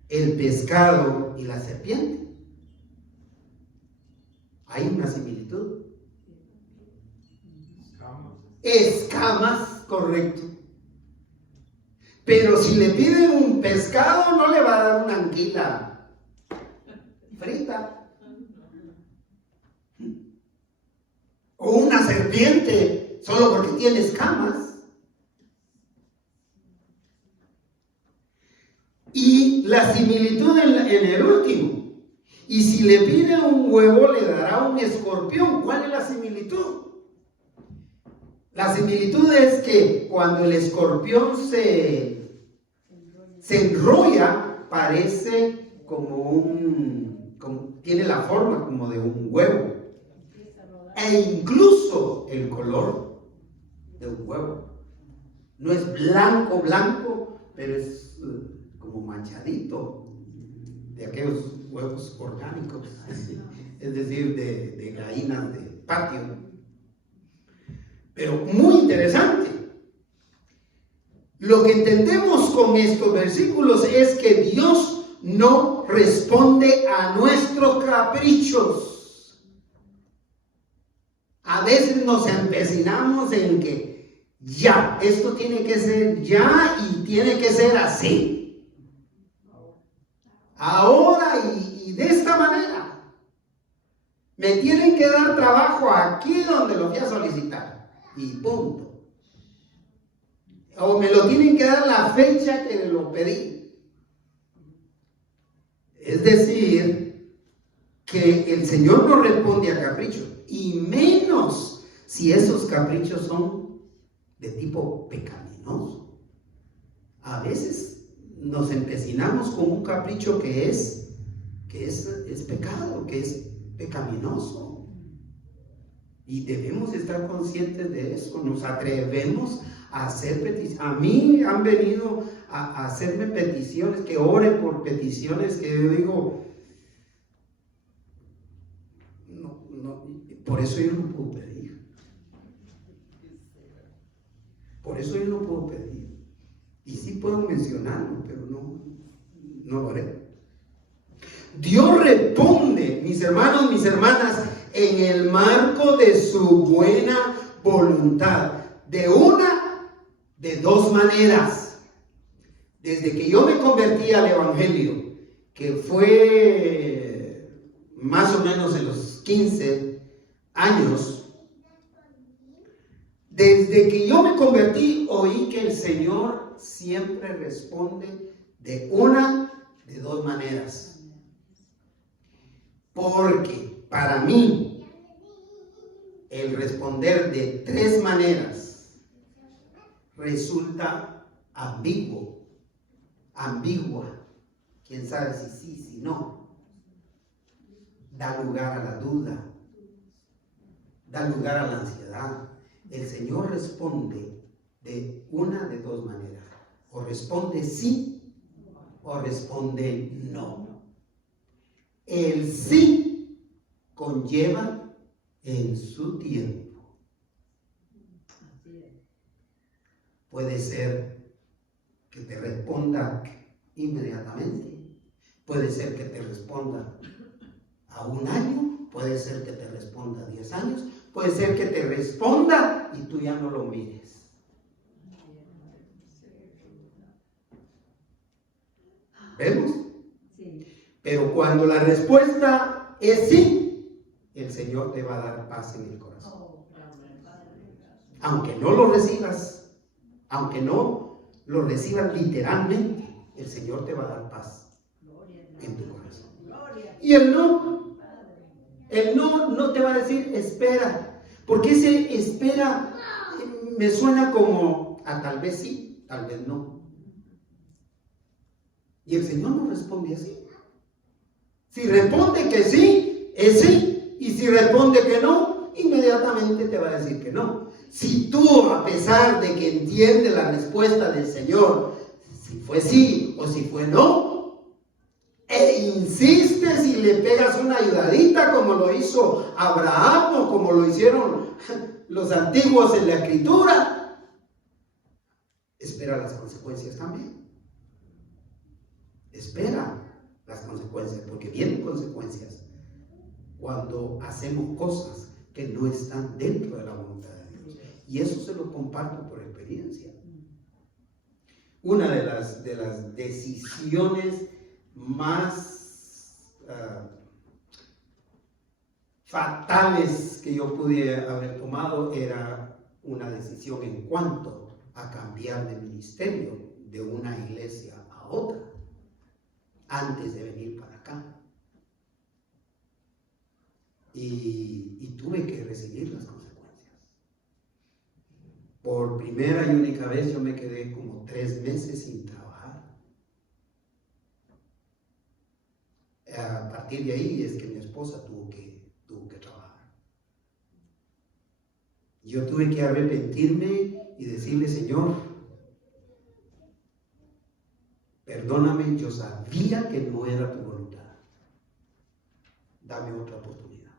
el pescado y la serpiente? Hay una similitud. Escamas, correcto. Pero si le pide un pescado, no le va a dar una anguila frita. O una serpiente, solo porque tiene escamas. Y la similitud en el último. Y si le pide un huevo, le dará un escorpión. ¿Cuál es la similitud? La similitud es que cuando el escorpión se enrolla, parece tiene la forma como de un huevo. E incluso el color de un huevo. No es blanco, pero es como manchadito, de aquellos huevos orgánicos, es decir, de gallinas de patio. Pero muy interesante. Lo que entendemos con estos versículos es que Dios no responde a nuestros caprichos. A veces nos empecinamos en que ya, esto tiene que ser ya y tiene que ser así. Ahora y de esta manera. Me tienen que dar trabajo aquí donde lo voy a solicitar. Y punto. O me lo tienen que dar la fecha que lo pedí. Es decir, que el Señor no responde a caprichos. Y menos si esos caprichos son de tipo pecaminoso. A veces nos empecinamos con un capricho que es pecado, que es pecaminoso. Y debemos estar conscientes de eso. Nos atrevemos a hacer peticiones. A mí han venido a hacerme peticiones, que ore por peticiones que yo digo, no, por eso yo no puedo pedir. Por eso yo no puedo pedir. Y sí puedo mencionarlo, pero no lo haré. Dios responde, mis hermanos, mis hermanas, en el marco de su buena voluntad. De dos maneras. Desde que yo me convertí al Evangelio, que fue más o menos en los 15 años, desde que yo me convertí, oí que el Señor siempre responde de dos maneras. Porque para mí, el responder de tres maneras resulta ambigua. Quién sabe si sí, si no. Da lugar a la duda, da lugar a la ansiedad. El Señor responde de dos maneras. O responde sí o responde no. El sí conlleva en su tiempo. Puede ser que te responda inmediatamente. Puede ser que te responda a 1 año. Puede ser que te responda a 10 años. Puede ser que te responda y tú ya no lo mires. ¿Vemos? Sí. Pero cuando la respuesta es sí, el Señor te va a dar paz en el corazón. Aunque no lo recibas, aunque no lo recibas literalmente, el Señor te va a dar paz en tu corazón. Y el no te va a decir espera, porque ese espera me suena como a tal vez sí, tal vez no. Y el Señor no responde así. Si responde que sí, es sí. Y si responde que no, inmediatamente te va a decir que no. Si tú, a pesar de que entiendes la respuesta del Señor, si fue sí o si fue no, e insistes y le pegas una ayudadita como lo hizo Abraham o como lo hicieron los antiguos en la escritura, espera las consecuencias también. Espera las consecuencias, porque vienen consecuencias cuando hacemos cosas que no están dentro de la voluntad de Dios. Y eso se lo comparto por experiencia. Una de las decisiones más fatales que yo pude haber tomado era una decisión en cuanto a cambiar de ministerio de una iglesia a otra antes de venir para acá. Y tuve que recibir las consecuencias. Por primera y única vez yo me quedé como 3 meses sin trabajar. A partir de ahí es que mi esposa tuvo que trabajar. Yo tuve que arrepentirme y decirle: Señor, perdóname, yo sabía que no era tu voluntad. Dame otra oportunidad.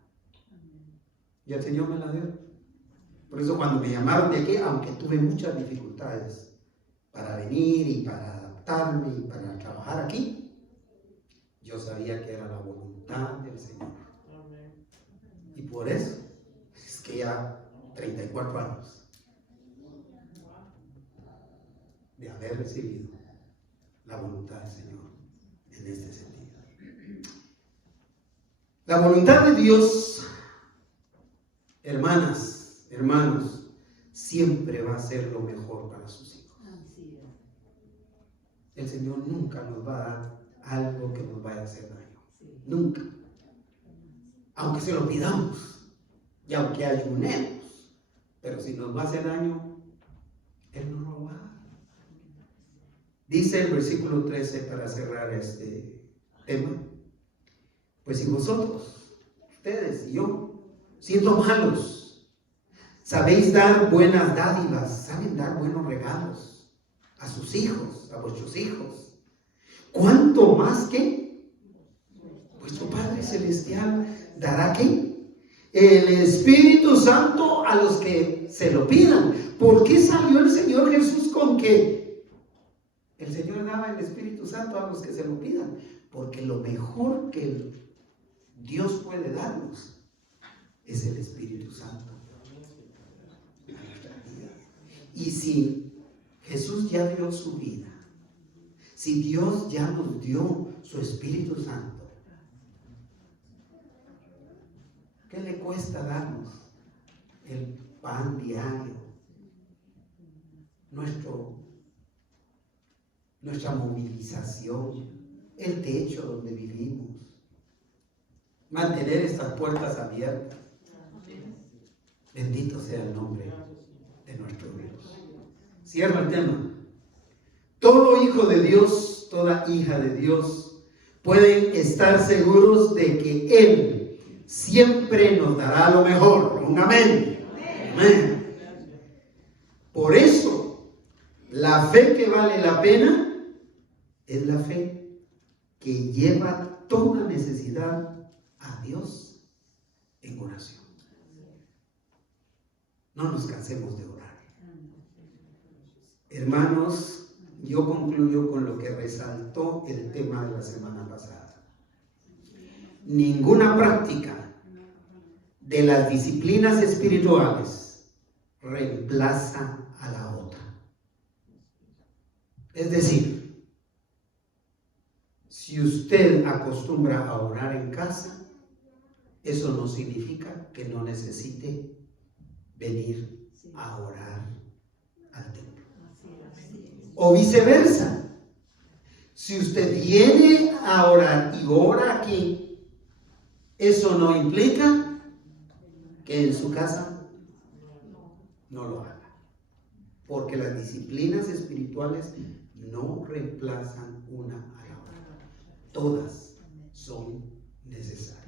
Y el Señor me la dio. Por eso cuando me llamaron de aquí, aunque tuve muchas dificultades para venir y para adaptarme y para trabajar aquí, yo sabía que era la voluntad del Señor. Y por eso es que ya 34 años de haber recibido la voluntad del Señor en este sentido. La voluntad de Dios, hermanas, hermanos, siempre va a ser lo mejor para sus hijos. El Señor nunca nos va a dar algo que nos vaya a hacer daño. Nunca. Aunque se lo pidamos y aunque ayunemos, pero si nos va a hacer daño, Él no lo va a dar. Dice el versículo 13 para cerrar este tema: pues si vosotros, ustedes y yo, siendo malos, sabéis dar buenas dádivas, saben dar buenos regalos a sus hijos, a vuestros hijos, ¿cuánto más que vuestro Padre Celestial dará qué? El Espíritu Santo a los que se lo pidan. ¿Por qué salió el Señor Jesús con que el Señor daba el Espíritu Santo a los que se lo pidan? Porque lo mejor que Dios puede darnos es el Espíritu Santo. Y si Jesús ya dio su vida, si Dios ya nos dio su Espíritu Santo, ¿qué le cuesta darnos el pan diario? Nuestra movilización, el techo donde vivimos, mantener estas puertas abiertas. Bendito sea el nombre de nuestro Dios. Cierro el tema. Todo hijo de Dios, toda hija de Dios, pueden estar seguros de que Él siempre nos dará lo mejor. Un amén. Amén. Por eso, la fe que vale la pena es la fe que lleva toda necesidad a Dios en oración. No nos cansemos de orar. Hermanos, yo concluyo con lo que resaltó el tema de la semana pasada. Ninguna práctica de las disciplinas espirituales reemplaza a la otra. Es decir, si usted acostumbra a orar en casa, eso no significa que no necesite venir a orar al templo. O viceversa. Si usted viene a orar y ora aquí, eso no implica que en su casa no lo haga. Porque las disciplinas espirituales no reemplazan una a la otra. Todas son necesarias.